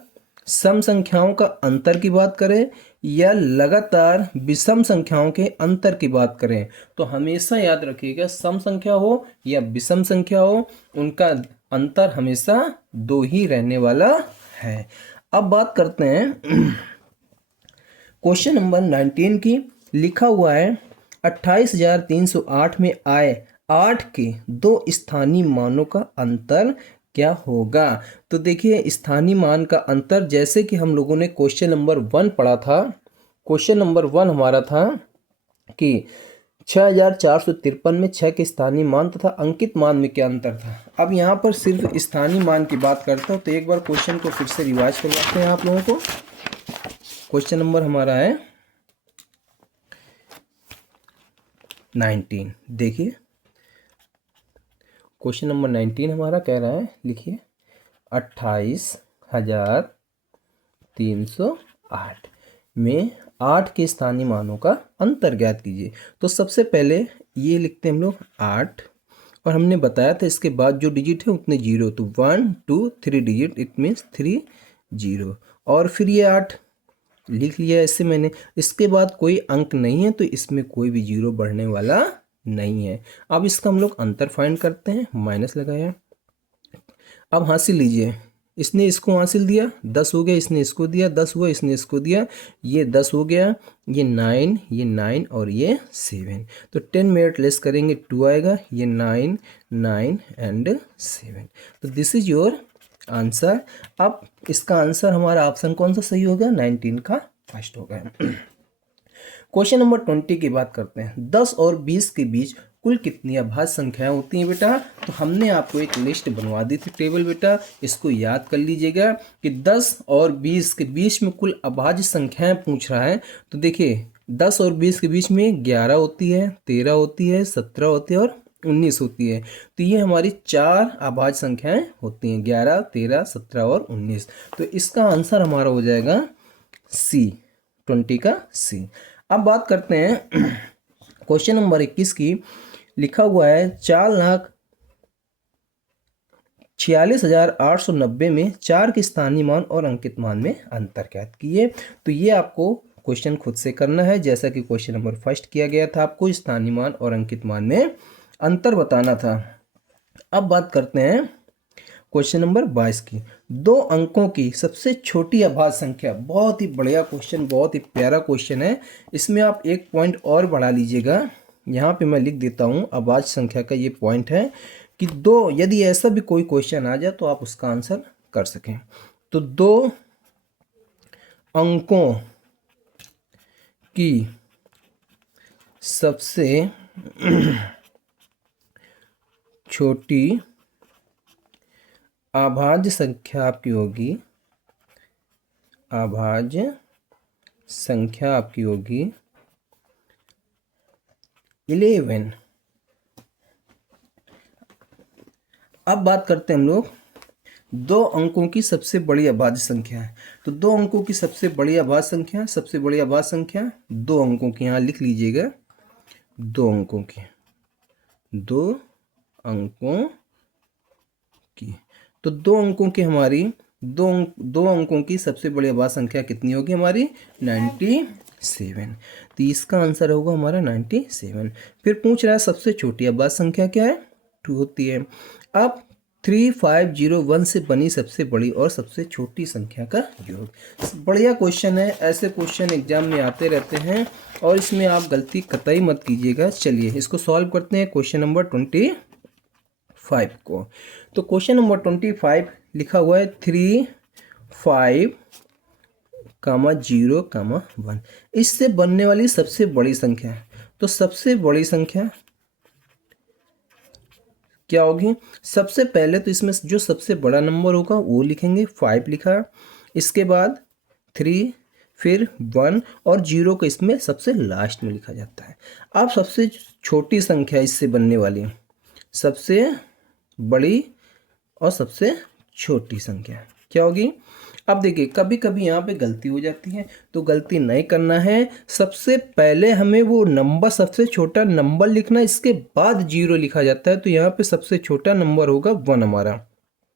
सम संख्याओं का अंतर की बात करें या लगातार विषम संख्याओं के अंतर की बात करें, तो हमेशा याद रखिएगा सम संख्या हो या विषम संख्या हो, उनका अंतर हमेशा 2 ही रहने वाला है। अब बात करते हैं क्वेश्चन नंबर 19 की। लिखा हुआ है 28,308 में आए 8 के 2 स्थानीय मानों का अंतर क्या होगा। तो देखिए स्थानीय मान का अंतर, जैसे कि हम लोगों ने क्वेश्चन नंबर 1 पढ़ा था। क्वेश्चन नंबर 1 हमारा था कि 6,453 में 6 के स्थानीय मान तथा अंकित मान में क्या अंतर था। अब यहाँ पर सिर्फ स्थानीय मान की बात करता हूँ, तो एक बार क्वेश्चन को फिर से रिवाइज करवाते हैं आप लोगों को। क्वेश्चन नंबर हमारा है 19। देखिए क्वेश्चन नंबर 19 हमारा कह रहा है, लिखिए 28,308 में 8 के स्थानीय मानों का अंतर ज्ञात कीजिए। तो सबसे पहले ये लिखते हैं हम लोग 8, और हमने बताया था इसके बाद जो डिजिट है उतने जीरो, तो 1, 2, 3 डिजिट, इट मीन्स 3 0। और फिर ये 8 लिख लिया इससे मैंने। इसके बाद कोई अंक नहीं है, तो इसमें कोई भी जीरो बढ़ने वाला नहीं है। अब इसका हम लोग अंतर फाइंड करते हैं, माइनस लगाया। अब हासिल लीजिए, इसने इसको हासिल दिया 10 हो गया, इसने इसको दिया 10 हुआ, इसने इसको दिया, ये 10 हो गया, ये 9, ये 9 और ये 7। तो 10 मिनट लेस करेंगे 2 आएगा, ये 9, 9 एंड 7। तो दिस इज योर आंसर। अब इसका आंसर हमारा ऑप्शन कौन सा सही होगा, 19 का फर्स्ट होगा। क्वेश्चन नंबर 20 की बात करते हैं। 10 और 20 के बीच कुल कितनी अभाज्य संख्याएं होती हैं बेटा। तो हमने आपको एक लिस्ट बनवा दी थी टेबल बेटा, इसको याद कर लीजिएगा कि 10 और 20 के बीच में कुल अभाज्य संख्याएं पूछ रहा है। तो देखिए 10 और 20 के बीच में 11 होती है, 13 होती है, 17 होती है और 19 होती है। तो ये हमारी 4 अभाज्य संख्याएं होती हैं, 11, 13, 17 और 19। तो इसका आंसर हमारा हो जाएगा सी, 20 का सी। अब बात करते हैं क्वेश्चन नंबर 21 की। लिखा हुआ है 46,890 में 4 के स्थानीय मान और अंकित मान में अंतर ज्ञात कीजिए। तो ये आपको क्वेश्चन खुद से करना है, जैसा कि क्वेश्चन नंबर फर्स्ट किया गया था, आपको स्थानीय मान और अंकित मान में अंतर बताना था। अब बात करते हैं क्वेश्चन नंबर 22 की। 2 अंकों की सबसे छोटी अभाज्य संख्या। बहुत ही बढ़िया क्वेश्चन, बहुत ही प्यारा क्वेश्चन है। इसमें आप एक पॉइंट और बढ़ा लीजिएगा, यहाँ पे मैं लिख देता हूँ अभाज्य संख्या का ये पॉइंट है कि 2, यदि ऐसा भी कोई क्वेश्चन आ जाए तो आप उसका आंसर कर सकें। तो 2 अंकों की सबसे छोटी अभाज्य संख्या आपकी होगी, अभाज्य संख्या आपकी होगी 11। अब बात करते हैं हम लोग 2 अंकों की सबसे बड़ी अभाज्य संख्या है। तो 2 अंकों की सबसे बड़ी अभाज्य संख्या, सबसे बड़ी अभाज्य संख्या 2 अंकों की, यहाँ लिख लीजिएगा 2 अंकों की, 2 अंकों की। तो 2 अंकों की हमारी दो अंकों की सबसे बड़ी अभाज्य संख्या कितनी होगी हमारी? 97। तो इसका आंसर होगा हमारा 97। फिर पूछ रहा है सबसे छोटी अभाज्य संख्या क्या है? 2 होती है। अब 3501 से बनी सबसे बड़ी और सबसे छोटी संख्या का योग। बढ़िया क्वेश्चन है, ऐसे क्वेश्चन एग्जाम में आते रहते हैं और इसमें आप गलती कतई मत कीजिएगा। चलिए इसको सॉल्व करते हैं क्वेश्चन नंबर 25 को। तो क्वेश्चन नंबर 25 लिखा हुआ है 3, 5, 0, 1। इससे बनने वाली सबसे बड़ी संख्या। तो सबसे बड़ी संख्या क्या होगी? सबसे पहले तो इसमें जो सबसे बड़ा नंबर होगा वो लिखेंगे, 5 लिखा, इसके बाद 3, फिर 1 और 0 को इसमें सबसे लास्ट में लिखा जाता है। अब सबसे छोटी संख्या इससे बनने वाली, सबसे बड़ी और सबसे छोटी संख्या क्या होगी? अब देखिए कभी कभी यहाँ पे गलती हो जाती है, तो गलती नहीं करना है। सबसे पहले हमें वो नंबर, सबसे छोटा नंबर लिखना, इसके बाद 0 लिखा जाता है। तो यहाँ पे सबसे छोटा नंबर होगा 1 हमारा,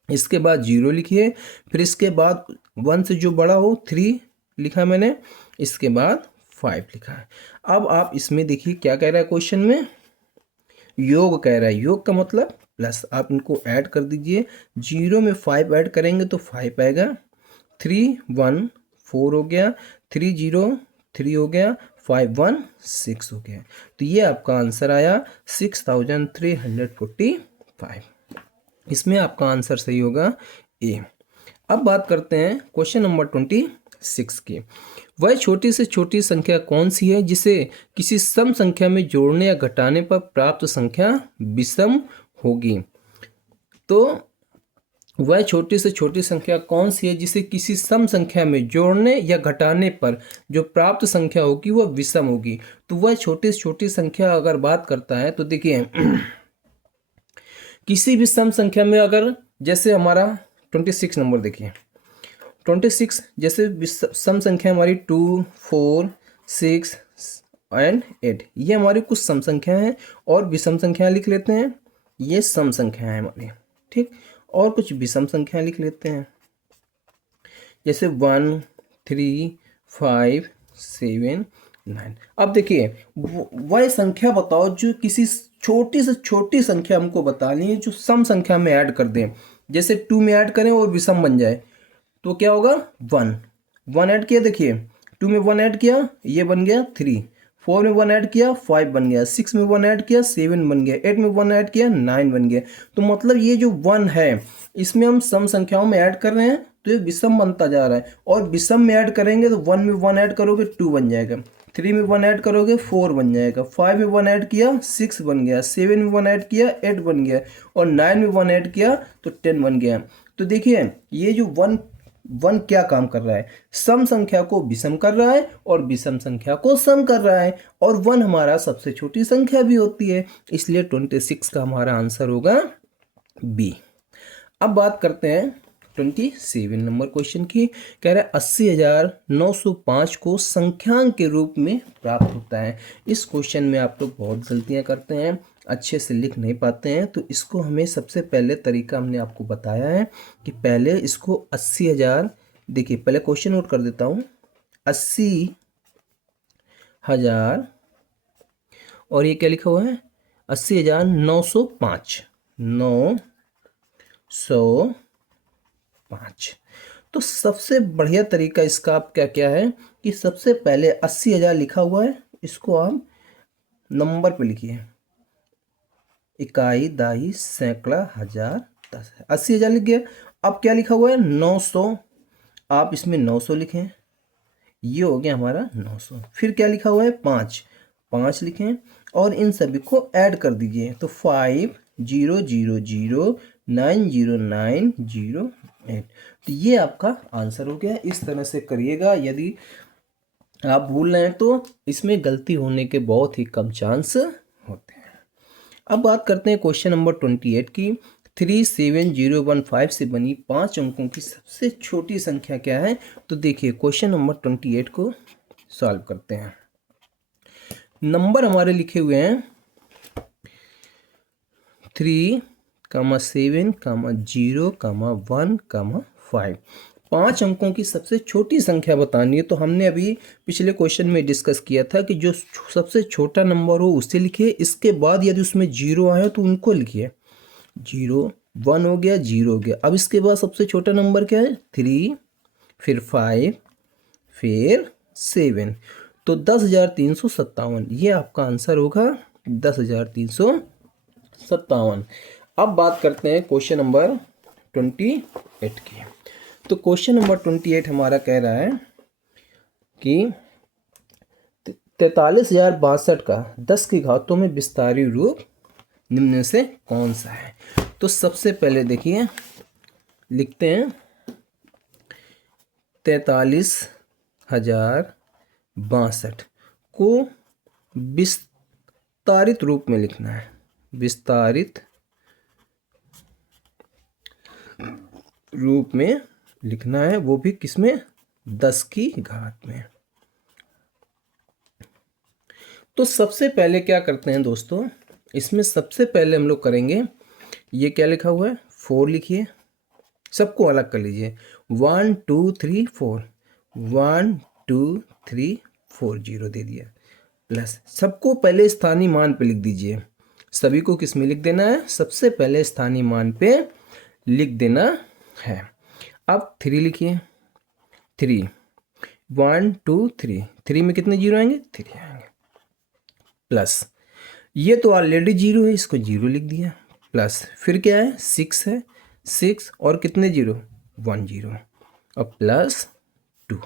इसके बाद 0 लिखिए, फिर इसके बाद 1 से जो बड़ा हो 3 लिखा मैंने, इसके बाद 5 लिखा है। अब आप इसमें देखिए क्या कह रहा है क्वेश्चन में, योग कह रहा है। योग का मतलब प्लस, आप इनको ऐड कर दीजिए। 0 में 5 ऐड करेंगे तो 5 आएगा, 3, 1, 4 हो गया, 3, 0, 3 हो गया, 5, 1, 6 हो गया। तो ये आपका आंसर आया 6345। इसमें आपका आंसर सही होगा ए। अब बात करते हैं क्वेश्चन नंबर 26 की। वह छोटी से छोटी संख्या कौन सी है जिसे किसी सम संख्या में जोड़ने या घटाने पर प्राप्त संख्या विषम होगी? तो वह छोटी से छोटी संख्या कौन सी है जिसे किसी सम संख्या में जोड़ने या घटाने पर जो प्राप्त संख्या होगी वह विषम होगी? तो वह छोटी से छोटी संख्या अगर बात करता है तो देखिए किसी भी सम संख्या में, अगर जैसे हमारा 26 नंबर देखिए, 26 जैसे सम संख्या हमारी 2, 4, 6 एंड 8, ये हमारी कुछ सम संख्या हैं और विषम संख्याएं लिख लेते हैं। ये सम संख्या है हमारी, ठीक। और कुछ विषम संख्याएं लिख लेते हैं, जैसे 1, 3, 5, 7, 9। अब देखिए वह संख्या बताओ जो किसी छोटी से छोटी संख्या हमको बतानी है जो सम संख्या में ऐड कर दें। जैसे 2 में ऐड करें और विषम बन जाए तो क्या होगा? 1 ऐड किया, देखिए 2 में 1 ऐड किया, ये बन गया 3, 4 में 1 ऐड किया, 5 बन गया, 6 में 1 ऐड किया, 7 बन गया, 8 में 1 ऐड किया, 9 बन गया। तो मतलब ये जो 1 है इसमें हम सम संख्याओं में ऐड कर रहे हैं तो ये विषम बनता जा रहा है। और विषम में ऐड करेंगे तो 1 में 1 ऐड करोगे 2 बन जाएगा, 3 में 1 ऐड करोगे 4 बन जाएगा, 5 में 1 ऐड किया 6 बन गया, 7 में 1 ऐड किया 8 बन गया, और 9 में 1 ऐड किया तो 10 बन गया। तो देखिए ये जो 1 क्या काम कर रहा है? सम संख्या को विषम कर रहा है और विषम संख्या को सम कर रहा है, और 1 हमारा सबसे छोटी संख्या भी होती है, इसलिए 26 का हमारा आंसर होगा बी। अब बात करते हैं 27 नंबर क्वेश्चन की। कह रहा है 80,905 को संख्यांक के रूप में प्राप्त होता है। इस क्वेश्चन में आप लोग बहुत गलतियां करते हैं। अच्छे से लिख नहीं पाते हैं, तो इसको हमें सबसे पहले तरीका हमने आपको बताया है कि पहले इसको 80,000, देखिए पहले क्वेश्चन नोट कर देता हूँ, 80,000 और ये क्या लिखा हुआ है 80,905, 905। तो सबसे बढ़िया तरीका इसका आप क्या क्या है कि सबसे पहले 80,000 लिखा हुआ है, इसको आप नंबर पे लिखिए, इकाई, दाई, सैकड़ा, हजार, दस। 80,000 लिख गया। अब क्या लिखा हुआ है 900, आप इसमें 900 लिखें, ये हो गया हमारा 900। फिर क्या लिखा हुआ है 5, 5 लिखें और इन सभी को ऐड कर दीजिए, तो 50009098। तो ये आपका आंसर हो गया। इस तरह से करिएगा, यदि आप भूल रहे हैं तो इसमें गलती होने के बहुत ही कम चांस होते हैं। अब बात करते हैं क्वेश्चन नंबर 28 की। 37015 से बनी 5 अंकों की सबसे छोटी संख्या क्या है? तो देखिए क्वेश्चन नंबर 28 को सॉल्व करते हैं। नंबर हमारे लिखे हुए हैं 3, 7, 0, 1, 5। 5 अंकों की सबसे छोटी संख्या बतानी है। तो हमने अभी पिछले क्वेश्चन में डिस्कस किया था कि जो सबसे छोटा नंबर हो उसे लिखिए, इसके बाद यदि उसमें 0 आया तो उनको लिखिए। 0, 1 हो गया, 0 हो गया। अब इसके बाद सबसे छोटा नंबर क्या है 3, फिर 5, फिर 7। तो 10,357 ये आपका आंसर होगा, 10,357। अब बात करते हैं क्वेश्चन नंबर 28 की। तो क्वेश्चन नंबर 28 हमारा कह रहा है कि 43,062 का 10 की घातों में विस्तारित रूप निम्न में से कौन सा है? तो सबसे पहले देखिए लिखते हैं 43,062 को विस्तारित रूप में लिखना है, विस्तारित रूप में लिखना है, वो भी किसमें 10 की घात में। तो सबसे पहले क्या करते हैं दोस्तों, इसमें सबसे पहले हम लोग करेंगे, ये क्या लिखा हुआ है 4 लिखिए, सबको अलग कर लीजिए। 1 2 3 4, 1 2 3 4, 0 दे दिया, प्लस सबको पहले स्थानीय मान पे लिख दीजिए। सभी को किस में लिख देना है? सबसे पहले स्थानीय मान पे लिख देना है। अब 3 लिखिए, 3, 1 2 3, 3 में कितने 0 आएंगे? 3 आएंगे, प्लस ये तो ऑलरेडी 0 है, इसको 0 लिख दिया, प्लस फिर क्या है 6 है, 6 और कितने 0? 1 0 और प्लस 2।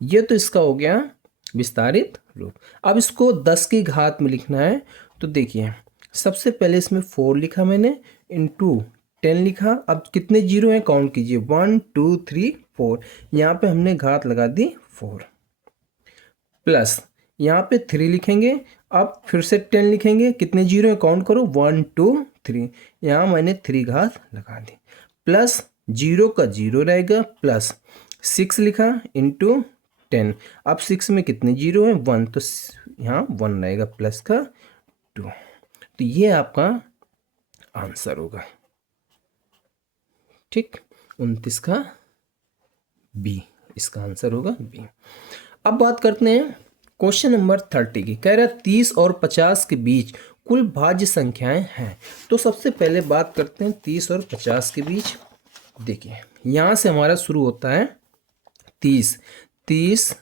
ये तो इसका हो गया विस्तारित रूप। अब इसको 10 की घात में लिखना है। तो देखिए सबसे पहले इसमें 4 लिखा मैंने, इंटू 10 लिखा। अब कितने 0 हैं काउंट कीजिए, 1 2 3 4, यहाँ पे हमने घात लगा दी 4, प्लस यहाँ पे 3 लिखेंगे। अब फिर से 10 लिखेंगे, कितने 0 हैं काउंट करो, 1 2 3, यहाँ मैंने 3 घात लगा दी, प्लस 0 का 0 रहेगा, प्लस 6 लिखा इंटू 10। अब 6 में कितने 0 हैं? 1, तो यहाँ 1 रहेगा, प्लस का 2। तो ये आपका आंसर होगा, ठीक, 29 का बी, इसका आंसर होगा बी। अब बात करते हैं क्वेश्चन नंबर 30 की। कह रहा है 30 और 50 के बीच कुल भाज्य संख्याएं हैं। तो सबसे पहले बात करते हैं 30 और 50 के बीच। देखिए यहाँ से हमारा शुरू होता है 30, 30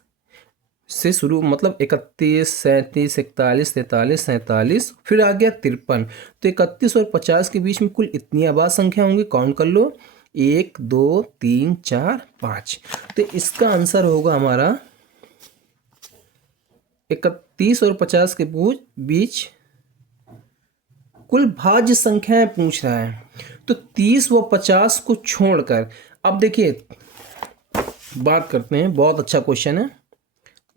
से शुरू मतलब 31, 37, 41, 43, 47, फिर आ गया 53। तो 31 और 50 के बीच में कुल इतनी आबाद संख्या होंगी, काउंट कर लो, 1 2 3 4 5। तो इसका आंसर होगा हमारा 31 और 50 के बीच कुल भाज्य संख्याएं पूछ रहा है। तो 30 व 50 को छोड़कर, अब देखिए बात करते हैं, बहुत अच्छा क्वेश्चन है,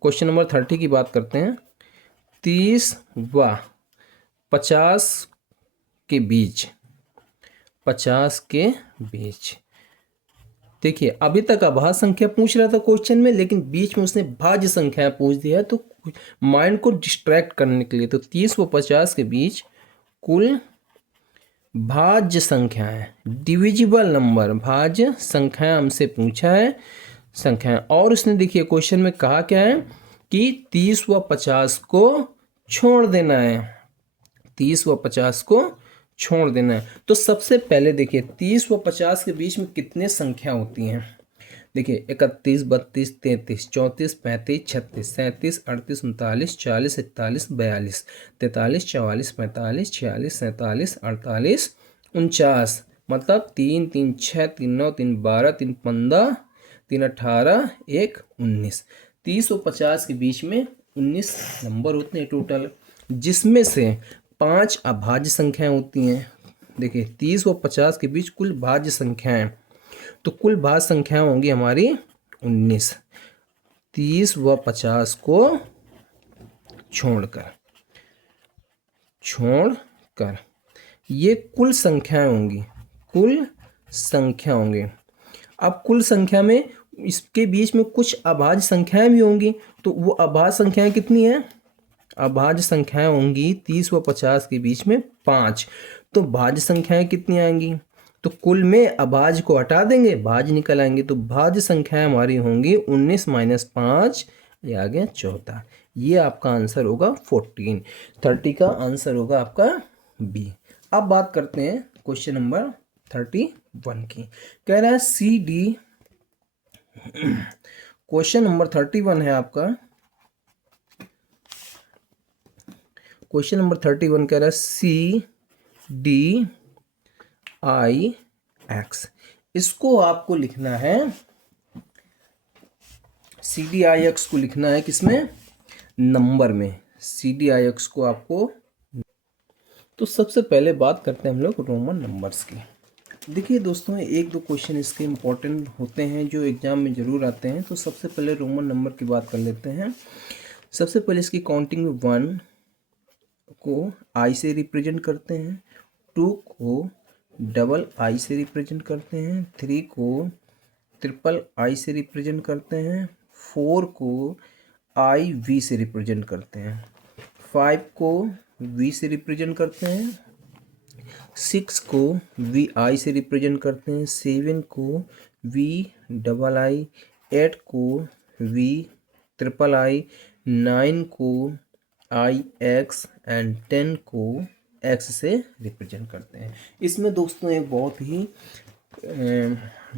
क्वेश्चन नंबर 30 की बात करते हैं। 30 व 50 के बीच, 50 के बीच, देखिए अभी तक आभाज्य संख्या पूछ रहा था क्वेश्चन में, लेकिन बीच में उसने भाज्य संख्या पूछ दिया है, तो माइंड को डिस्ट्रैक्ट करने के लिए। तो 30 व 50 के बीच कुल भाज्य संख्याएं, डिविजिबल नंबर, भाज्य संख्याएं हमसे पूछा है, संख्याएं। और उसने देखिए क्वेश्चन में कहा क्या है कि 30 व 50 को छोड़ देना है, 30 व 50 को छोड़ देना है। तो सबसे पहले देखिए 30 व 50 के बीच में कितने संख्या होती हैं। देखिए 31, 32, 33, 34, 35, 36, 37, 38, 39, 40, 41, 42, 43, 44, 45, 46, 47, 48, 49। मतलब 3, 3, 6, 3, 9, 3, 12, 3, 15, 3, 18, 1, 19। 30 और 50 के बीच में 19 नंबर होते हैं टोटल, जिसमें से 5 अभाज्य संख्याएं होती हैं। देखिए 30 और 50 के बीच कुल भाज्य संख्याएं, तो कुल भाज्य संख्याएं होंगी हमारी 19। 30 व 50 को छोड़कर ये कुल संख्याएं होंगी, कुल संख्या होंगी। अब कुल संख्या में इसके बीच में कुछ अभाज्य संख्याएं भी होंगी, तो वो अभाज्य संख्याएं कितनी हैं। अभाज्य संख्याएं होंगी 30 व 50 के बीच में 5। तो भाज्य संख्याएं कितनी आएंगी, तो कुल में अभाज्य को हटा देंगे, भाज्य निकल आएंगे। तो भाज्य संख्याएं हमारी होंगी 19 - 5, ये आ गया 14। ये आपका आंसर होगा 14। 30 का आंसर होगा आपका बी। अब बात करते हैं क्वेश्चन नंबर 31 की। कह रहा है सी डी, क्वेश्चन नंबर 31 है आपका। क्वेश्चन नंबर 31 कह रहा है सी डी आई एक्स। इसको आपको लिखना है, सी डी आई एक्स को लिखना है किसमें, नंबर में। सी डी आई एक्स को आपको, तो सबसे पहले बात करते हैं हम लोग रोमन नंबर्स की। देखिए दोस्तों, एक दो क्वेश्चन इसके इम्पोर्टेंट होते हैं जो एग्जाम में ज़रूर आते हैं। तो सबसे पहले रोमन नंबर की बात कर लेते हैं। सबसे पहले इसकी काउंटिंग में 1 को आई से रिप्रेजेंट करते हैं, 2 को डबल आई से रिप्रेजेंट करते हैं, 3 को ट्रिपल आई से रिप्रेजेंट करते हैं, 4 को आई वी से रिप्रेजेंट करते हैं, 5 को वी से रिप्रेजेंट करते हैं, 6 को वी आई से रिप्रेजेंट करते हैं, 7 को वी डबल आई, 8 को वी ट्रिपल आई, 9 को आई एक्स एंड 10 को एक्स से रिप्रेजेंट करते हैं। इसमें दोस्तों एक बहुत ही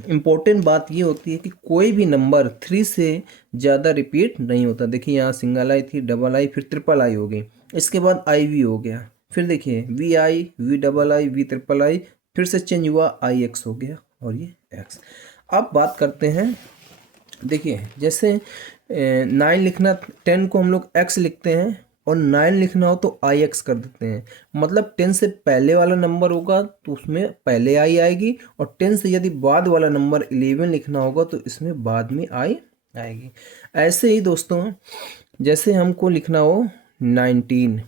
इम्पोर्टेंट बात ये होती है कि कोई भी नंबर 3 से ज़्यादा रिपीट नहीं होता। देखिए यहाँ सिंगल आई थी, डबल आई, फिर ट्रिपल आई हो गई, इसके बाद आई वी हो गया, फिर देखिए V I, V double I, V triple I, फिर से चेंज हुआ आई एक्स हो गया और ये एक्स। अब बात करते हैं, देखिए जैसे 9 लिखना, 10 को हम लोग एक्स लिखते हैं और 9 लिखना हो तो आई एक्स कर देते हैं। मतलब 10 से पहले वाला नंबर होगा तो उसमें पहले आई आएगी, और 10 से यदि बाद वाला नंबर 11 लिखना होगा तो इसमें बाद में आई आएगी। ऐसे ही दोस्तों जैसे हमको लिखना हो 19,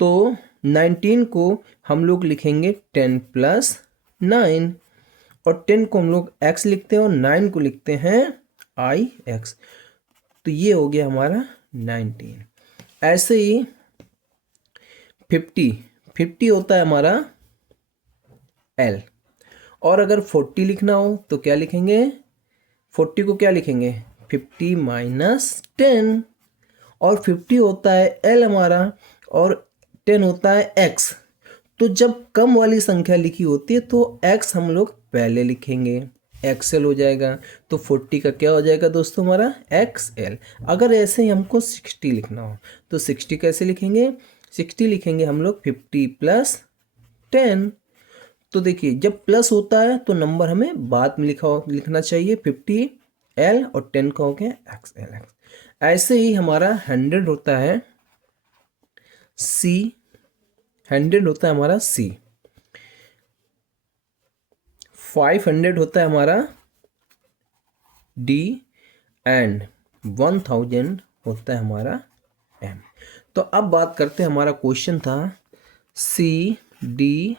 तो 19 को हम लोग लिखेंगे 10 + 9, और 10 को हम लोग x लिखते हैं और 9 को लिखते हैं आई एक्स। तो ये हो गया हमारा 19। ऐसे ही 50 होता है हमारा L, और अगर 40 लिखना हो तो क्या लिखेंगे, 40 को क्या लिखेंगे 50 - 10, और 50 होता है L हमारा और 10 होता है X। तो जब कम वाली संख्या लिखी होती है तो X हम लोग पहले लिखेंगे, XL हो जाएगा। तो 40 का क्या हो जाएगा दोस्तों हमारा XL। अगर ऐसे ही हमको 60 लिखना हो तो 60 कैसे लिखेंगे, 60 लिखेंगे हम लोग 50 + 10। तो देखिए जब प्लस होता है तो नंबर हमें बाद में लिखना चाहिए, 50 L और 10 का हो गया XL। ऐसे ही हमारा 100 होता है C, 100 होता है हमारा C, 500 होता है हमारा D, एंड 1000 होता है हमारा M। तो अब बात करते हैं, हमारा क्वेश्चन था CDIX।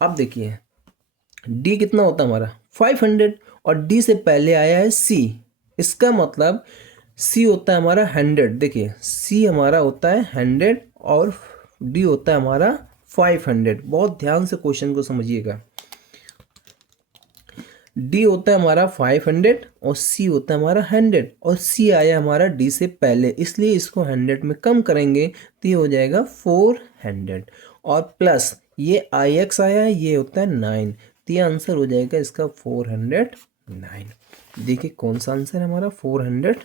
अब देखिए D कितना होता है हमारा 500, और D से पहले आया है C। इसका मतलब सी होता है हमारा 100, देखिए सी हमारा होता है 100 और डी होता है हमारा 500। बहुत ध्यान से क्वेश्चन को समझिएगा। डी होता है हमारा 500 और सी होता है हमारा 100, और सी आया हमारा डी से पहले, इसलिए इसको 100 में कम करेंगे तो ये हो जाएगा 400, और प्लस ये आई एक्स आया है, ये होता है 9, तो ये आंसर हो जाएगा इसका 409। देखिए कौन सा आंसर है हमारा 409,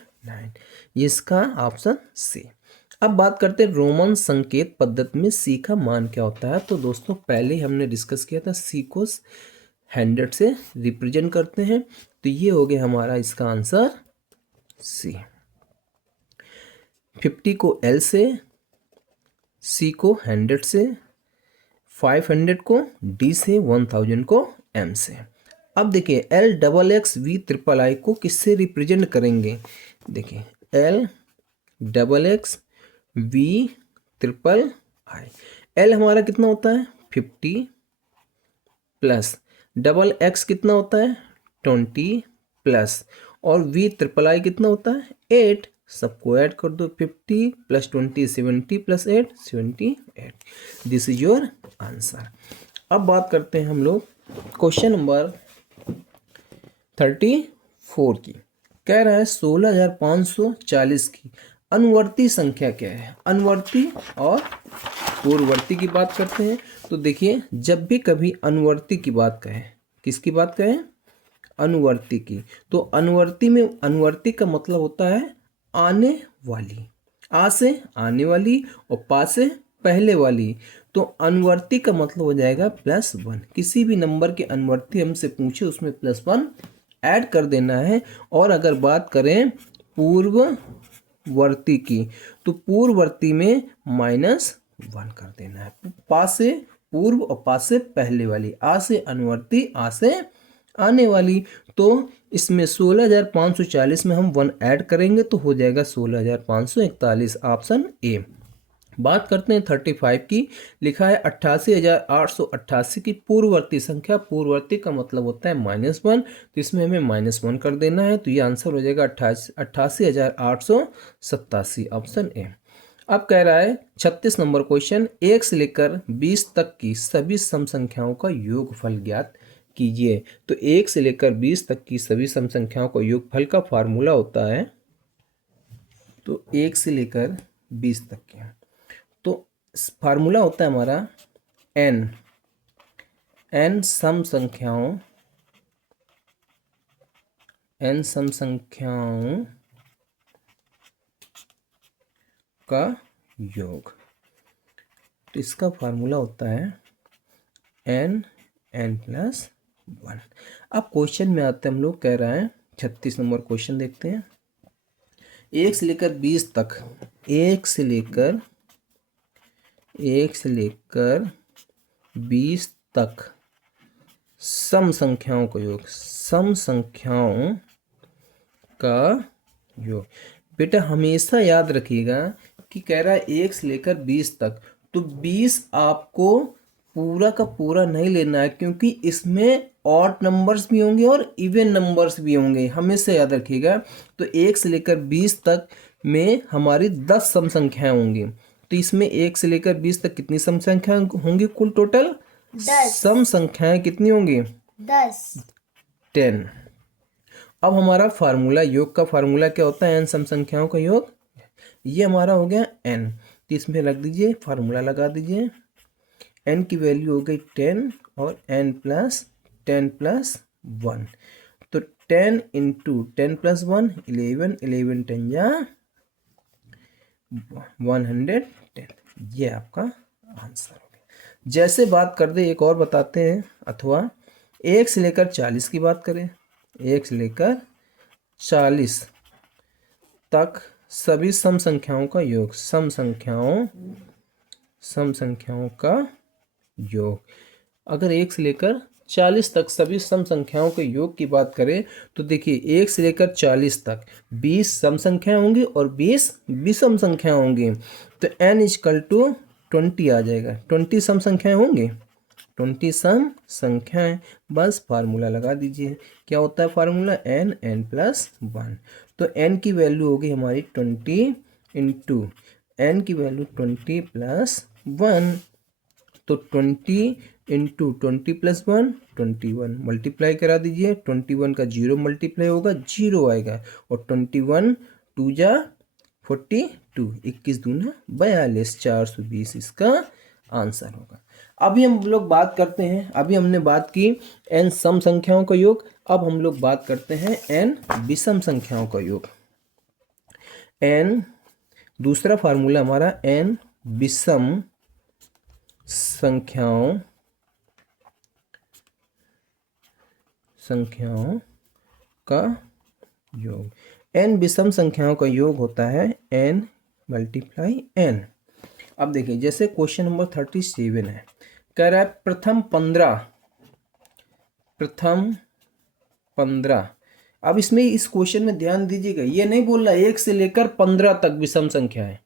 ये इसका ऑप्शन सी। अब बात करते हैं रोमन संकेत पद्धति में सी का मान क्या होता है। तो दोस्तों पहले ही हमने डिस्कस किया था, सी को 100 से रिप्रेजेंट करते हैं, तो ये हो गया हमारा इसका आंसर सी। 50 को एल से, सी को 100 से, 500 को डी से, 1000 को एम से। अब देखिए L double X V triple I को किससे रिप्रेजेंट करेंगे। देखिए L double X V triple I, L हमारा कितना होता है 50 प्लस डबल एक्स कितना होता है 20 प्लस, और वी ट्रिपल आई कितना होता है 8। सबको ऐड कर दो, 50 plus 20 70 plus 8 78। This is your answer. अब बात करते हैं हम लोग क्वेश्चन नंबर 34 की। कह रहा है 16,540 की अनुवर्ती संख्या क्या है। अनुवर्ती और पूर्ववर्ती की बात करते हैं। तो देखिए जब भी कभी अनुवर्ती की बात कहें, किसकी बात कहें, अनुवर्ती की, तो अनुवर्ती में अनुवर्ती का मतलब होता है आने वाली, आ से आने वाली और पा से पहले वाली। तो अनुवर्ती का मतलब हो जाएगा +1। किसी भी नंबर के अनुवर्ती हमसे पूछे उसमें +1 ऐड कर देना है। और अगर बात करें पूर्ववर्ती की, तो पूर्ववर्ती में -1 कर देना है। पा से पूर्व और पा से पहले वाली, आ से अनुवर्ती, आ से आने वाली। तो इसमें 16,540 में हम 1 ऐड करेंगे तो हो जाएगा 16,541, ऑप्शन ए। बात करते हैं 35 की। लिखा है 88,888 की पूर्ववर्ती संख्या। पूर्ववर्ती का मतलब होता है -1, तो इसमें हमें -1 कर देना है, तो ये आंसर हो जाएगा 88,887, ऑप्शन ए। अब कह रहा है 36 नंबर क्वेश्चन, 1 से लेकर 20 तक की सभी सम संख्याओं का योगफल ज्ञात कीजिए। तो 1 से लेकर 20 तक की सभी सम संख्याओं का योगफल का फार्मूला होता है, तो 1 से लेकर 20 तक के, तो फार्मूला होता है हमारा n सम संख्याओं का योग। तो इसका फार्मूला होता है n+1। अब क्वेश्चन में आते हैं हम लोग। कह रहा है 36 नंबर क्वेश्चन देखते हैं। 1 से लेकर 20 तक, 1 से लेकर 20 तक सम संख्याओं का योग, सम संख्याओं का योग। बेटा हमेशा याद रखिएगा कि कह रहा है 1 से लेकर 20 तक, तो 20 आपको पूरा का पूरा नहीं लेना है, क्योंकि इसमें ऑड नंबर्स भी होंगे और इवन नंबर्स भी होंगे, हमेशा याद रखिएगा। तो 1 से लेकर 20 तक में हमारी 10 सम संख्याएं होंगी। तो इसमें 1 से लेकर 20 तक कितनी सम संख्याएं होंगी कुल टोटल? 10। सम संख्याएं कितनी होंगी? 10। अब हमारा फार्मूला, योग का फार्मूला क्या होता है? n सम संख्याओं का योग। ये हमारा हो गया n, तो इसमें रख दीजिए, फार्मूला लगा दीजिए। n की वैल्यू हो गई 10 और n + 10 + 1, तो 10 × 10 + 1 11, 11 10 जा 110। ये आपका आंसर हो गया। जैसे बात कर दे एक और बताते हैं, अथवा 1 से लेकर 40 की बात करें। 1 से लेकर 40 तक सभी सम संख्याओं का योग, सम संख्याओं का योग। अगर 1 से लेकर 40 तक सभी सम संख्याओं के योग की बात करें, तो देखिए 1 से लेकर 40 तक 20 सम संख्याएं होंगी और 20 विषम संख्याएं होंगी। तो n = 20 आ जाएगा। 20 सम संख्याएं होंगी, 20 सम संख्याएं। बस फार्मूला लगा दीजिए। क्या होता है फार्मूला? n + 1। तो n की वैल्यू होगी हमारी 20 इंटू n की वैल्यू 20 प्लस 1, तो 20 इंटू 20 प्लस 1 21, मल्टीप्लाई करा दीजिए। 21 का 0 मल्टीप्लाई होगा 0 आएगा, और 21 2 जा 42, 21 दूना 42, 420 इसका आंसर होगा। अभी हम लोग बात करते हैं, अभी हमने बात की n सम संख्याओं का योग, अब हम लोग बात करते हैं n विषम संख्याओं का योग। n दूसरा फार्मूला हमारा n विषम संख्याओं का योग। n विषम संख्याओं का योग होता है n मल्टीप्लाई n। अब देखिए जैसे क्वेश्चन नंबर 37 है, कह रहा है प्रथम 15। अब इसमें इस क्वेश्चन में ध्यान दीजिएगा, ये नहीं बोल रहा 1 से लेकर 15 तक विषम संख्या है,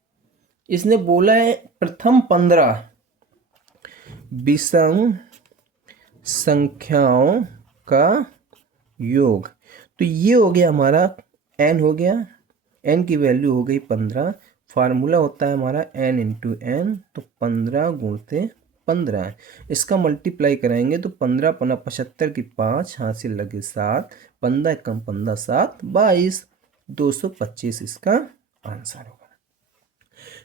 इसने बोला है प्रथम 15 विषम संख्याओं का योग। तो ये हो गया हमारा n, हो गया n की वैल्यू हो गई 15। फार्मूला होता है हमारा n इंटू n, तो 15 गुणते 15, इसका मल्टीप्लाई कराएंगे तो 15 पन्ना 75 की 5, हाथ से लगे 7, 15 कम 15 7 22, 225 इसका आंसर होगा।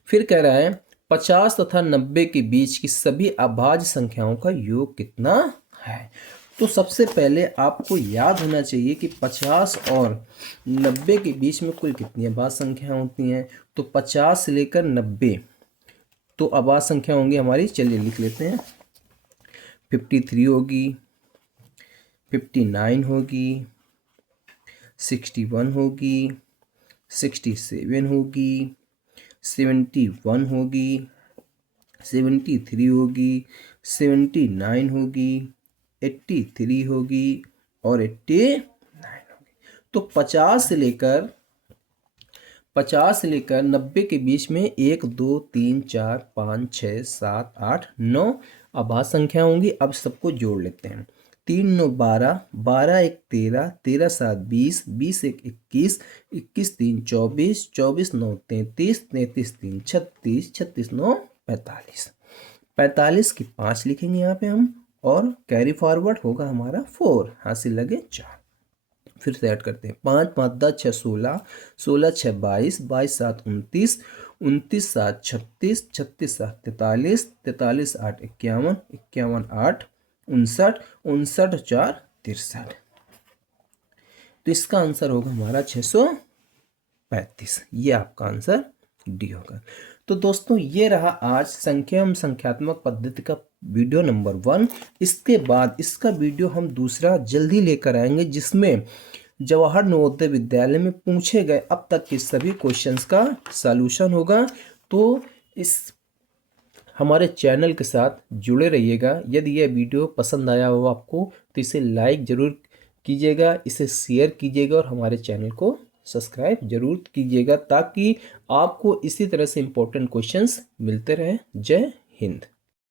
फिर कह रहा है 50 तथा 90 के बीच की सभी अभाज्य संख्याओं का योग कितना है। तो सबसे पहले आपको याद होना चाहिए कि 50 और 90 के बीच में कुल कितनी अभाज्य संख्याएं होती हैं। तो 50 से लेकर 90 तो अभाज्य संख्या होंगी हमारी, चलिए लिख लेते हैं। 53 होगी, 59 होगी, 61 होगी, 67 होगी, 71 होगी, 73 होगी, 79 होगी, 83 होगी और 89 होगी। तो 50 से लेकर 90 के बीच में 1 2 3 4 5 6 7 8 9 अभाज्य संख्या होंगी। अब सबको जोड़ लेते हैं। 3 9 12, 12 1 13, 13 7 20, 20 1 21, 21 3 24, 24 9 33, 33 3 36, 36 9 45, 45 की 5 लिखेंगे यहाँ पे हम, और कैरी फॉरवर्ड होगा हमारा 4, हाथ से लगे 4। फिर से ऐड करते हैं। 5 5 10 6 16, 16 6 22, 22 7 29, 29 7 36, 36 7 43, 43 8 51, 51 8 59, 59 4 63। तो इसका आंसर होगा हमारा 635। ये आपका आंसर डी होगा। तो दोस्तों ये रहा आज संख्या एवं संख्यात्मक पद्धति का वीडियो नंबर 1। इसके बाद इसका वीडियो हम दूसरा जल्दी लेकर आएंगे, जिसमें जवाहर नवोदय विद्यालय में पूछे गए अब तक के सभी क्वेश्चंस का सॉल्यूशन होगा। तो इस हमारे चैनल के साथ जुड़े रहिएगा। यदि यह वीडियो पसंद आया हो आपको तो इसे लाइक ज़रूर कीजिएगा, इसे शेयर कीजिएगा और हमारे चैनल को सब्सक्राइब जरूर कीजिएगा, ताकि आपको इसी तरह से इम्पोर्टेंट क्वेश्चंस मिलते रहें। जय हिंद।